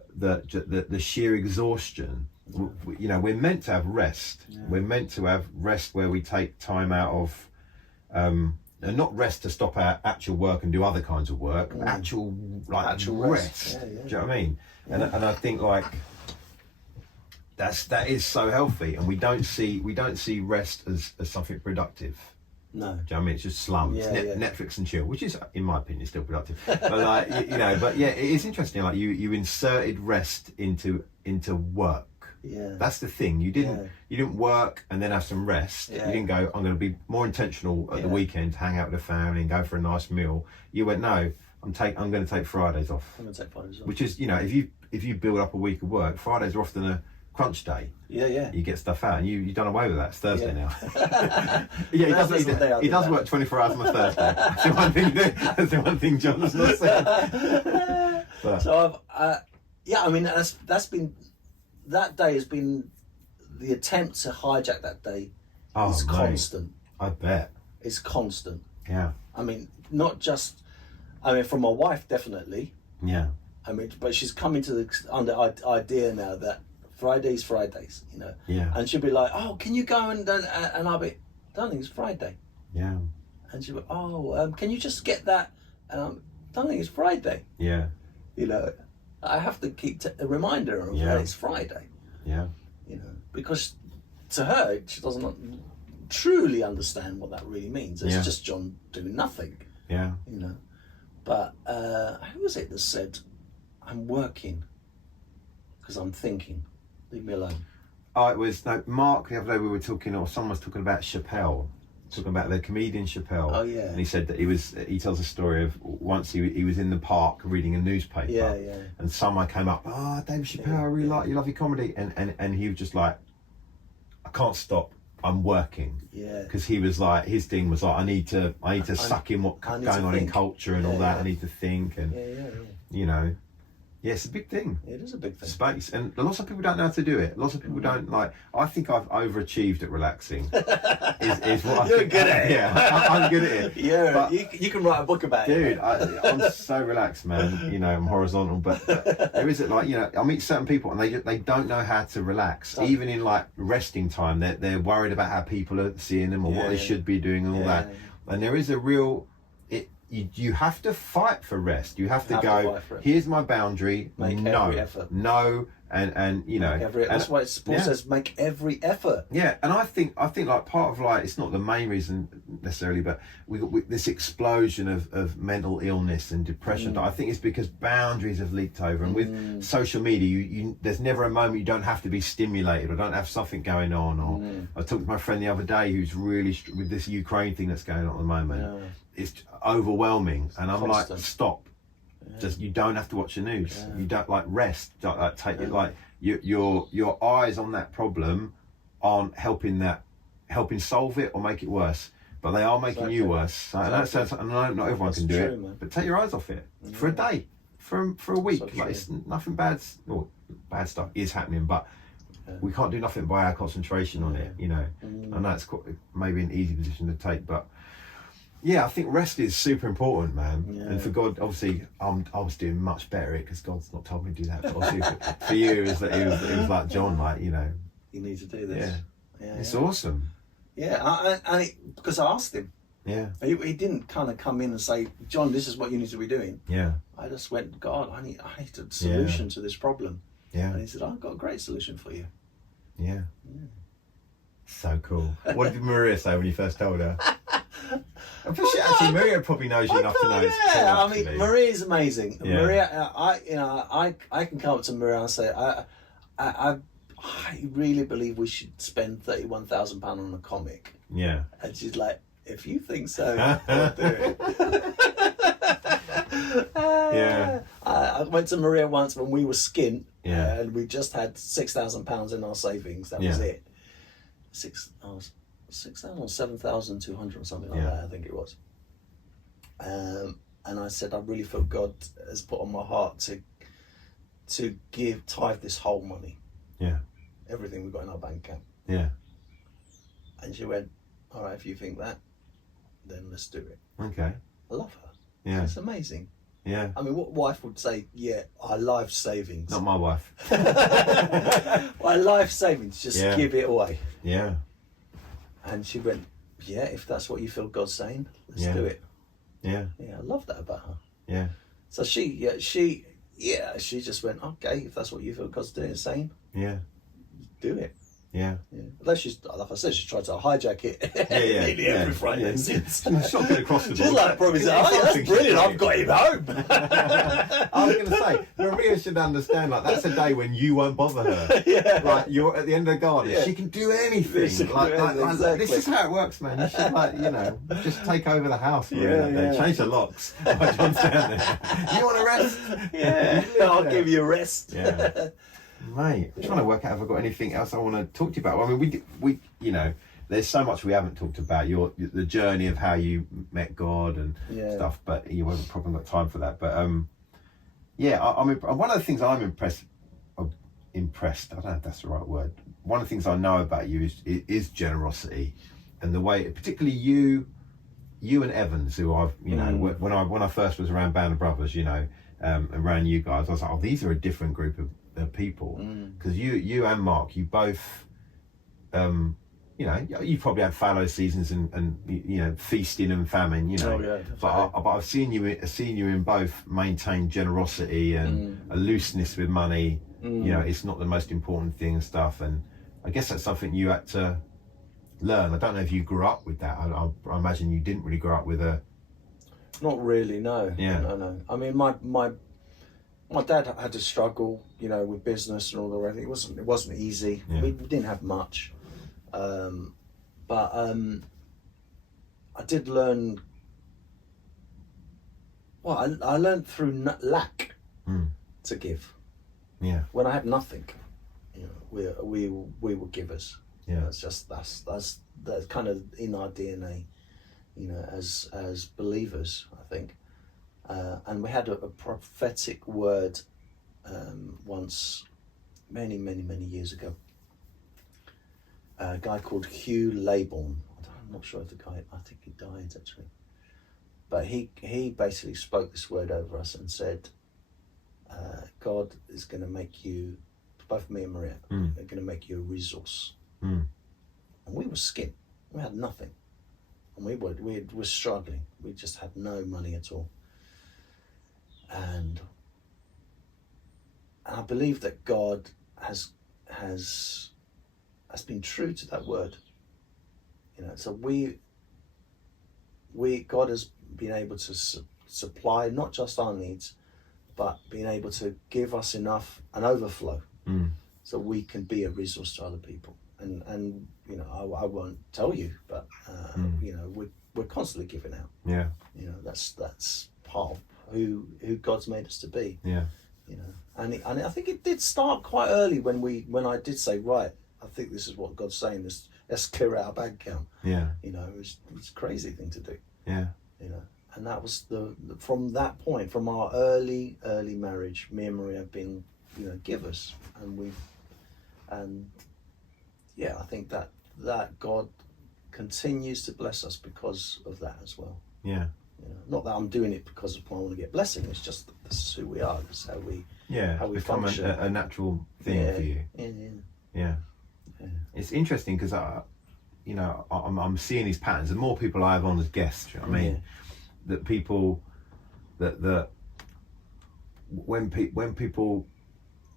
sheer exhaustion. You know, we're meant to have rest. We're meant to have rest where we take time out of, and not rest to stop our actual work and do other kinds of work. But actual rest. Do you know what I mean? And I think like. That is so healthy, and we don't see rest as something productive. No. Do you know what I mean? It's just slums, Netflix and chill, which is, in my opinion, still productive. But like it is interesting. Like you inserted rest into work. Yeah. That's the thing. You didn't work and then have some rest. Yeah. You didn't go, I'm going to be more intentional at the weekend, hang out with the family and go for a nice meal. You went, no, I'm going to take Fridays off. I'm going to take Fridays off. Which is, if you build up a week of work, Fridays are often a crunch day. Yeah. You get stuff out, and you've done away with that. It's Thursday now. He does work 24 hours on a Thursday. That's the one thing John's not saying. But. So that day has been, the attempt to hijack that day is constant. I bet. It's constant. Yeah. I mean, not just, from my wife, definitely. Yeah. But she's coming to the idea now that Fridays, Yeah. and she'll be like, oh, can you go and I'll be, darling, it's Friday. Yeah. And she'll be, oh, can you just get that? Darling, it's Friday. Yeah. I have to keep a reminder of that it's Friday. Yeah. Because to her, she doesn't truly understand what that really means. It's just John doing nothing. Yeah. But who was it that said, I'm working because I'm thinking, leave me alone? It was Mark the other day. We were talking, or someone was talking about Chappelle, talking about the comedian Chappelle. Oh yeah. And he said that he tells a story of once he was in the park reading a newspaper. Yeah. And someone came up, David Chappelle, I really like you, love your comedy, and he was just like, I can't stop. I'm working. Yeah. Because he was like, his thing was like, I need to suck in what's going on in culture and all that. I need to think and it's a big thing. It is a big thing. Space, and lots of people don't know how to do it. Lots of people don't like. I think I've overachieved at relaxing. Is what I You're think. good at it. Yeah, I'm good at it. Yeah, but, you can write a book about dude, it. I'm so relaxed, man. I'm horizontal, but there is it. Like, I meet certain people and they don't know how to relax. Even in like resting time, they're worried about how people are seeing them or what they should be doing and all that. And there is a real. You have to fight for rest. You have to go, here's my boundary. Make every effort. No, and that's why Paul says make every effort. Yeah, and I think like part of like, it's not the main reason necessarily, but we got this explosion of mental illness and depression. I think it's because boundaries have leaked over, and with social media, you there's never a moment you don't have to be stimulated or don't have something going on. Or I talked to my friend the other day who's really with this Ukraine thing that's going on at the moment. Yeah. It's overwhelming, and I'm like, stop. Just, you don't have to watch the news. You don't like rest. Like take it like your eyes on that problem aren't helping solve it or make it worse, but they are making you worse. So, and that sounds, and I know not everyone can do it, man. But take your eyes off it for a day, for a week. Like, it's nothing bad. Well, bad stuff is happening, but we can't do nothing by our concentration on it. I know it's maybe an easy position to take, but. Yeah, I think rest is super important, man. Yeah. And for God, obviously, I was doing much better at it because God's not told me to do that. But obviously, for you, it was like John, like, you need to do this. Yeah, it's awesome. Yeah, because I asked him. Yeah. He didn't kind of come in and say, John, this is what you need to be doing. Yeah. I just went, God, I need a solution to this problem. Yeah. And he said, I've got a great solution for you. Yeah. So cool. What did Maria say when you first told her? Actually, Maria probably knows you enough to know. Yeah, Maria is amazing. Yeah. Maria, I can come up to Maria and say, I really believe we should spend £31,000 on a comic. Yeah. And she's like, if you think so, we'll do it. Yeah. I went to Maria once when we were skint, and we just had £6,000 in our savings. That was it. 6,000 or 7,200 or something like that, I think it was. And I said, I really feel God has put on my heart to tithe this whole money. Yeah. Everything we've got in our bank account. Yeah. And she went, all right, if you think that, then let's do it. Okay. I love her. Yeah. It's amazing. Yeah. I mean, what wife would say, our life savings? Not my wife. My life savings, just give it away. Yeah. And she went, if that's what you feel God's saying, let's do it. Yeah. Yeah, I love that about her. Yeah. So she just went, okay, if that's what you feel God's saying, do it. Yeah. Although she's, like I said, she's tried to hijack it nearly every Friday since. Shocking across the board. She's like, probably said, oh, that's brilliant, I've got him home. I was going to say, Maria should understand, like, that's a day when you won't bother her. Like, you're at the end of the garden, she can do anything. Exactly. This is how it works, man. You should, like, just take over the house for that day. Change the locks. Like John's down there. You want a rest? I'll give you a rest. Mate, I'm trying to work out if I've got anything else I want to talk to you about. Well, I mean, we there's so much we haven't talked about. The journey of how you met God and stuff, but you haven't probably got time for that. But I mean, one of the things I'm impressed. I don't know if that's the right word. One of the things I know about you is generosity, and the way, particularly you and Evans, who I've when I first was around Band of Brothers, around you guys, I was like, oh, these are a different group of people, because you and Mark, you both you probably had fallow seasons and feasting and famine, but I've seen you in both maintain generosity and a looseness with money. It's not the most important thing and stuff, and I guess that's something you had to learn. I don't know if you grew up with that. I imagine you didn't really grow up with a... Not really, no. No. I mean, my dad had to struggle, with business and all the rest. It wasn't easy. We didn't have much, but I did learn. Well, I learned through lack to give. Yeah. When I had nothing, we were givers. Yeah. That's kind of in our DNA, as believers, I think. And we had a prophetic word once, many years ago. A guy called Hugh Laybourne. I'm not sure if I think he died actually. But he basically spoke this word over us and said, God is going to make you, both me and Maria, they're going to make you a resource. And we were skint. We had nothing. And we were struggling. We just had no money at all. And I believe that God has been true to that word. So God has been able to supply not just our needs, but being able to give us enough, an overflow, so we can be a resource to other people. And I won't tell you, but we're constantly giving out. Yeah. That's part of who God's made us to be. Yeah. And I think it did start quite early when I did say, right, I think this is what God's saying. Let's clear out our bank account. Yeah. It was a crazy thing to do. Yeah. And that was from that point, from our early marriage, me and Maria have been, givers, and I think that God continues to bless us because of that as well. Yeah. Not that I'm doing it because I want to get blessing. It's just this is who we are. This is how we become function. a natural thing for you. Yeah. It's interesting because I'm seeing these patterns. The more people I have on as guests, you know what I mean? That people that when people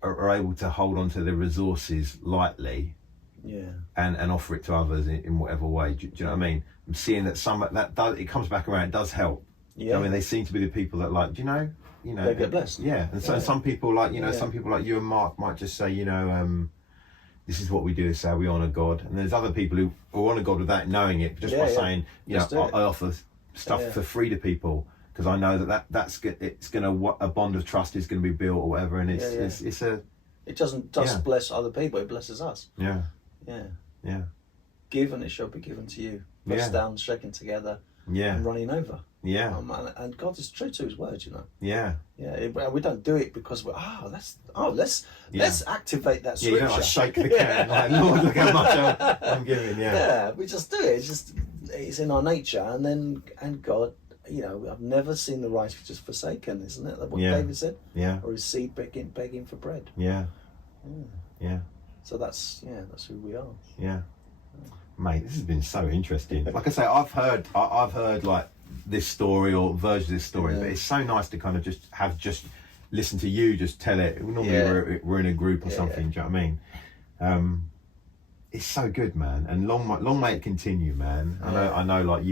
are able to hold on to their resources lightly, and offer it to others in whatever way. Do you know what I mean? I'm seeing that it comes back around. It does help. Yeah. I mean, they seem to be the people that they get blessed. Yeah. And so some people some people like you and Mark might just say, this is what we do, is how we honour God. And there's other people who honour God without knowing it, just by saying, I offer stuff for free to people because I know it's going to, a bond of trust is going to be built or whatever. And it doesn't just bless other people, it blesses us. Yeah. Give and it shall be given to you. Pressed down, shaken together, and running over. Yeah. And God is true to his word, Yeah. Yeah. We don't do it because let's activate that scripture. I shake the can like, Lord, look how much I'm giving. Yeah. We just do it. It's in our nature, and God. I've never seen the righteous just forsaken, isn't it? That's what David said. Yeah. Or his seed begging for bread. Yeah. So that's who we are. Yeah. Mate, this has been so interesting. Like I say, I've heard like this story or versions of this story, but it's so nice to kind of just listen to you just tell it. Normally we're in a group or something. Do you know what I mean? it's so good, man. And long may it continue, man. I know, like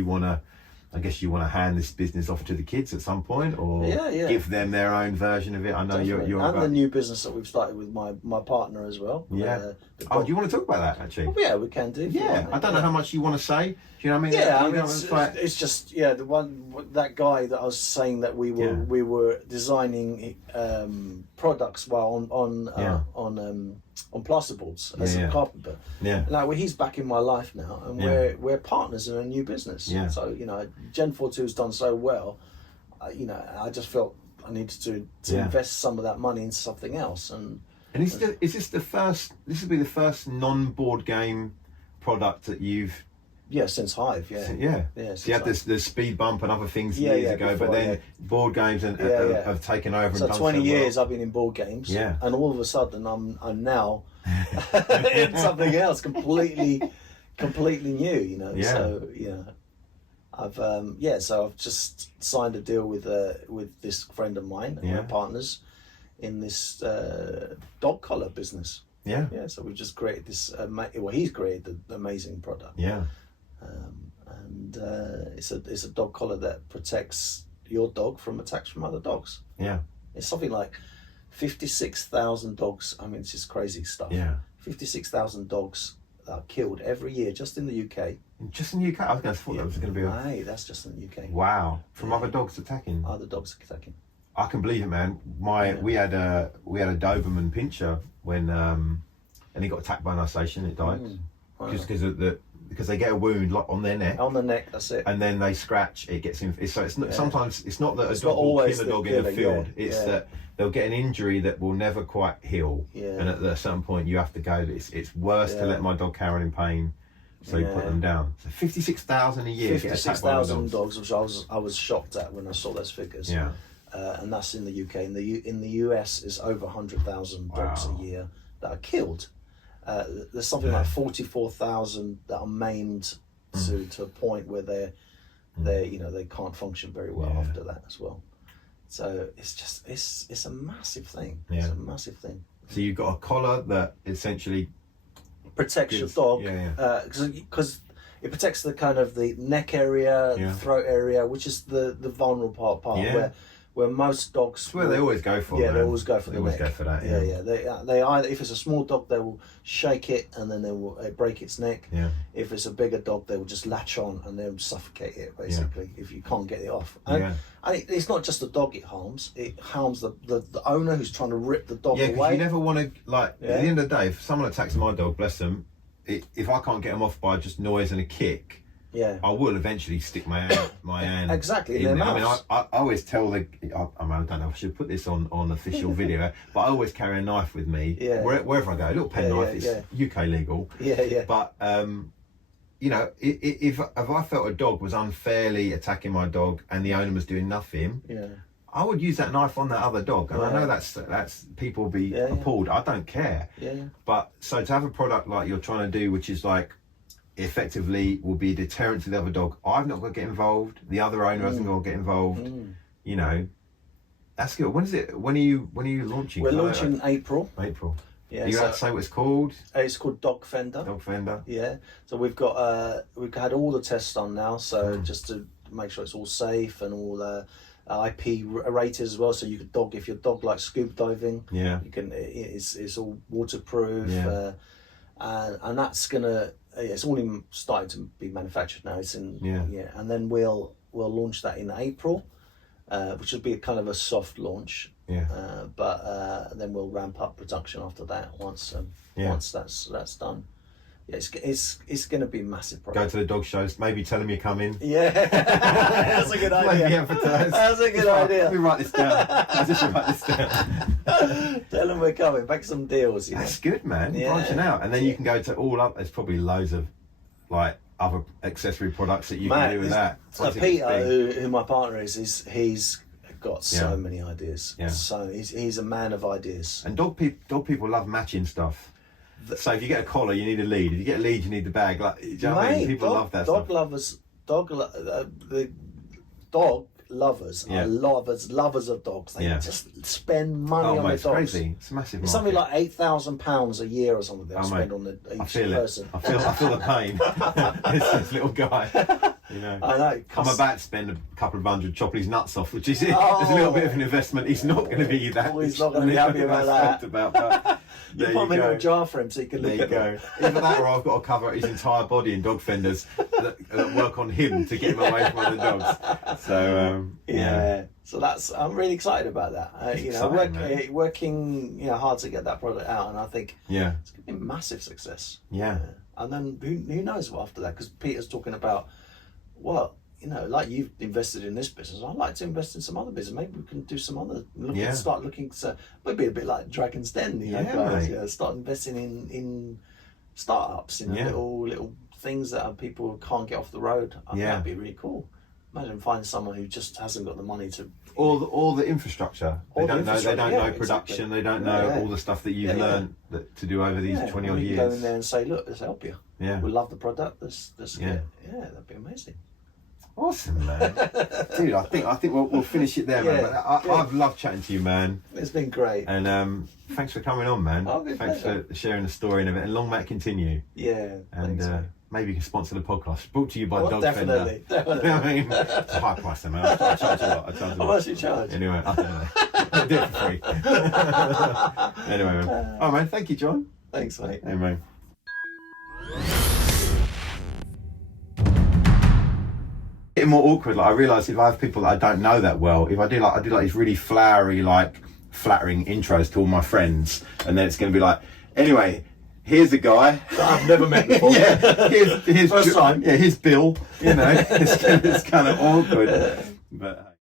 I guess you want to hand this business off to the kids at some point, or give them their own version of it. I know you're and about... the new business that we've started with my partner as well. Yeah. Do you want to talk about that actually? Oh, yeah, we can do. Yeah, I don't know how much you want to say. Do you know what I mean? Yeah, I mean, it's just that guy that I was saying that we were designing products on plasterboards as a carpenter. Yeah. Now he's back in my life now, and we're partners in a new business. Yeah. So Gen 42's done so well. I just felt I needed to invest some of that money into something else. And is this the first? This will be the first non-board game product that you've. Yeah, since Hive, So you had the speed bump and other things years ago, before, but then board games have taken over. So and done 20 years well. I've been in board games, and all of a sudden I'm now in something else completely new. So I've just signed a deal with this friend of mine, and we're partners in this dog collar business. So we've just created this. He's created the amazing product. And it's a dog collar that protects your dog from attacks from other dogs. It's something like 56,000 dogs. I mean, it's just crazy stuff. 56,000 dogs are killed every year just in the UK. Just in the UK? I was going to thought that was going to be Hey, that's just in the UK. Wow. From other dogs attacking? Other dogs attacking. I can believe it, man. We had a Doberman Pinscher when and he got attacked by an Alsatian. It died just because they get a wound on their neck. On the neck, that's it. And then they scratch. It gets in. So it's not, sometimes it's not that it's a dog will kill a dog in the field. Yeah. It's that they'll get an injury that will never quite heal. And at a certain point, you have to go. It's worse to let my dog carry on in pain. So you put them down. So 56,000 a year. 56,000 dogs, which I was shocked at when I saw those figures. And that's in the UK. In the US, is over 100,000 dogs a year that are killed. There's something like 44,000 that are maimed to a point where they can't function very well after that as well. So it's a massive thing. It's a massive thing. So you've got a collar that essentially protects your dog because it protects the kind of the neck area, the throat area, which is the vulnerable part where most dogs. It's where they always go for. Yeah, they always go for the neck. They always go for that. They either, if it's a small dog, they will shake it and then they will break its neck. If it's a bigger dog, they will just latch on and they'll suffocate it basically if you can't get it off. And it's not just the dog it harms; it harms the owner who's trying to rip the dog away. Yeah, because you never want to at the end of the day, if someone attacks my dog, bless them, if I can't get them off by just noise and a kick. I will eventually stick my hand exactly in their mouth. I mean, I always tell I don't know if I should put this on official video, but I always carry a knife with me wherever I go. A little pen knife. It's UK legal. But if I felt a dog was unfairly attacking my dog and the owner was doing nothing, I would use that knife on that other dog. And I know that's people will be appalled. I don't care. But so to have a product like you're trying to do, which is like effectively will be a deterrent to the other dog. I've not got to get involved. The other owner hasn't got to get involved. That's good. When is it? When are you launching? We're launching in April. Yeah. You had to say what it's called? It's called Dog Fender. Dog Fender. Yeah. So we've had all the tests done now. So just to make sure it's all safe and all IP rated as well. So you could if your dog likes scuba diving. You can. It's all waterproof. And that's gonna. It's all starting to be manufactured now. It's in and then we'll launch that in April, which will be kind of a soft launch. But then we'll ramp up production after that once that's done. It's going to be a massive product. Go to the dog shows. Maybe tell them you're coming. That's a good idea. Maybe advertise. That's a good idea. Let me write this down. I just write this down. Tell them we're coming. Make some deals. That's good, man. Branching out, and then you can go to all up. There's probably loads of like other accessory products that you can do with that. Peter, who my partner is he's got so many ideas. So he's a man of ideas. And dog people love matching stuff. So if you get a collar, you need a lead. If you get a lead, you need the bag. Like, do you know what I mean? People love that dog stuff. Lovers, the dog lovers Yeah. are lovers of dogs. They Yeah. just spend money Oh, on mate, their it's dogs. crazy. It's a massive It's market. something like £8,000 a year or something they'll Oh, spend mate, on I each feel person. it. I feel the pain. This little guy. You know. I know. it I'm costs- about to spend a couple of hundred chopping his nuts off, which is Oh. there's a little bit of an investment. He's not going to be that. Oh, he's not gonna be happy about that. But You there put him in go. a jar for him so he can There look you at go. them. Either that, or I've got to cover his entire body in dog fenders that work on him to get him away from other dogs. So Yeah. So I'm really excited about that. Exciting, man. Working hard to get that product out, and I think yeah, it's going to be a massive success. yeah, And then who knows what after that? Because Peter's talking about, well, like you've invested in this business, I'd like to invest in some other business. Maybe we can do some other. Start looking. So maybe a bit like Dragon's Den. Start investing in startups. Little things that people can't get off the road. I think that'd be really cool. Imagine finding someone who just hasn't got the money to. all the infrastructure. They don't know. They don't know production. Exactly. They don't know all the stuff that you've learned to do over these 20 odd we years. can go in there and say, look, let's help you. Yeah. We love the product. Let's Yeah. that'd be amazing. Awesome, man. Dude, I think we'll finish it there, man. But I've loved chatting to you, man. It's been great. And thanks for coming on, man. Oh, good Thanks pleasure. for sharing the story and everything. And long may it continue. Yeah. And thanks, mate. maybe you can sponsor the podcast. Brought to you by Dog Definitely. Fender. You know what I mean? It's a high price, man. I charge a lot. How much do you charge? Anyway, I don't know. I'll do it for free. Anyway, man. Oh, man. Thank you, John. Thanks, mate. Hey, man. Getting more awkward. Like I realise if I have people that I don't know that well, if I do like these really flowery, like flattering intros to all my friends, and then it's going to be like, anyway, here's a guy that I've never met before. here's First time. Yeah, here's Bill. It's kind of awkward, but.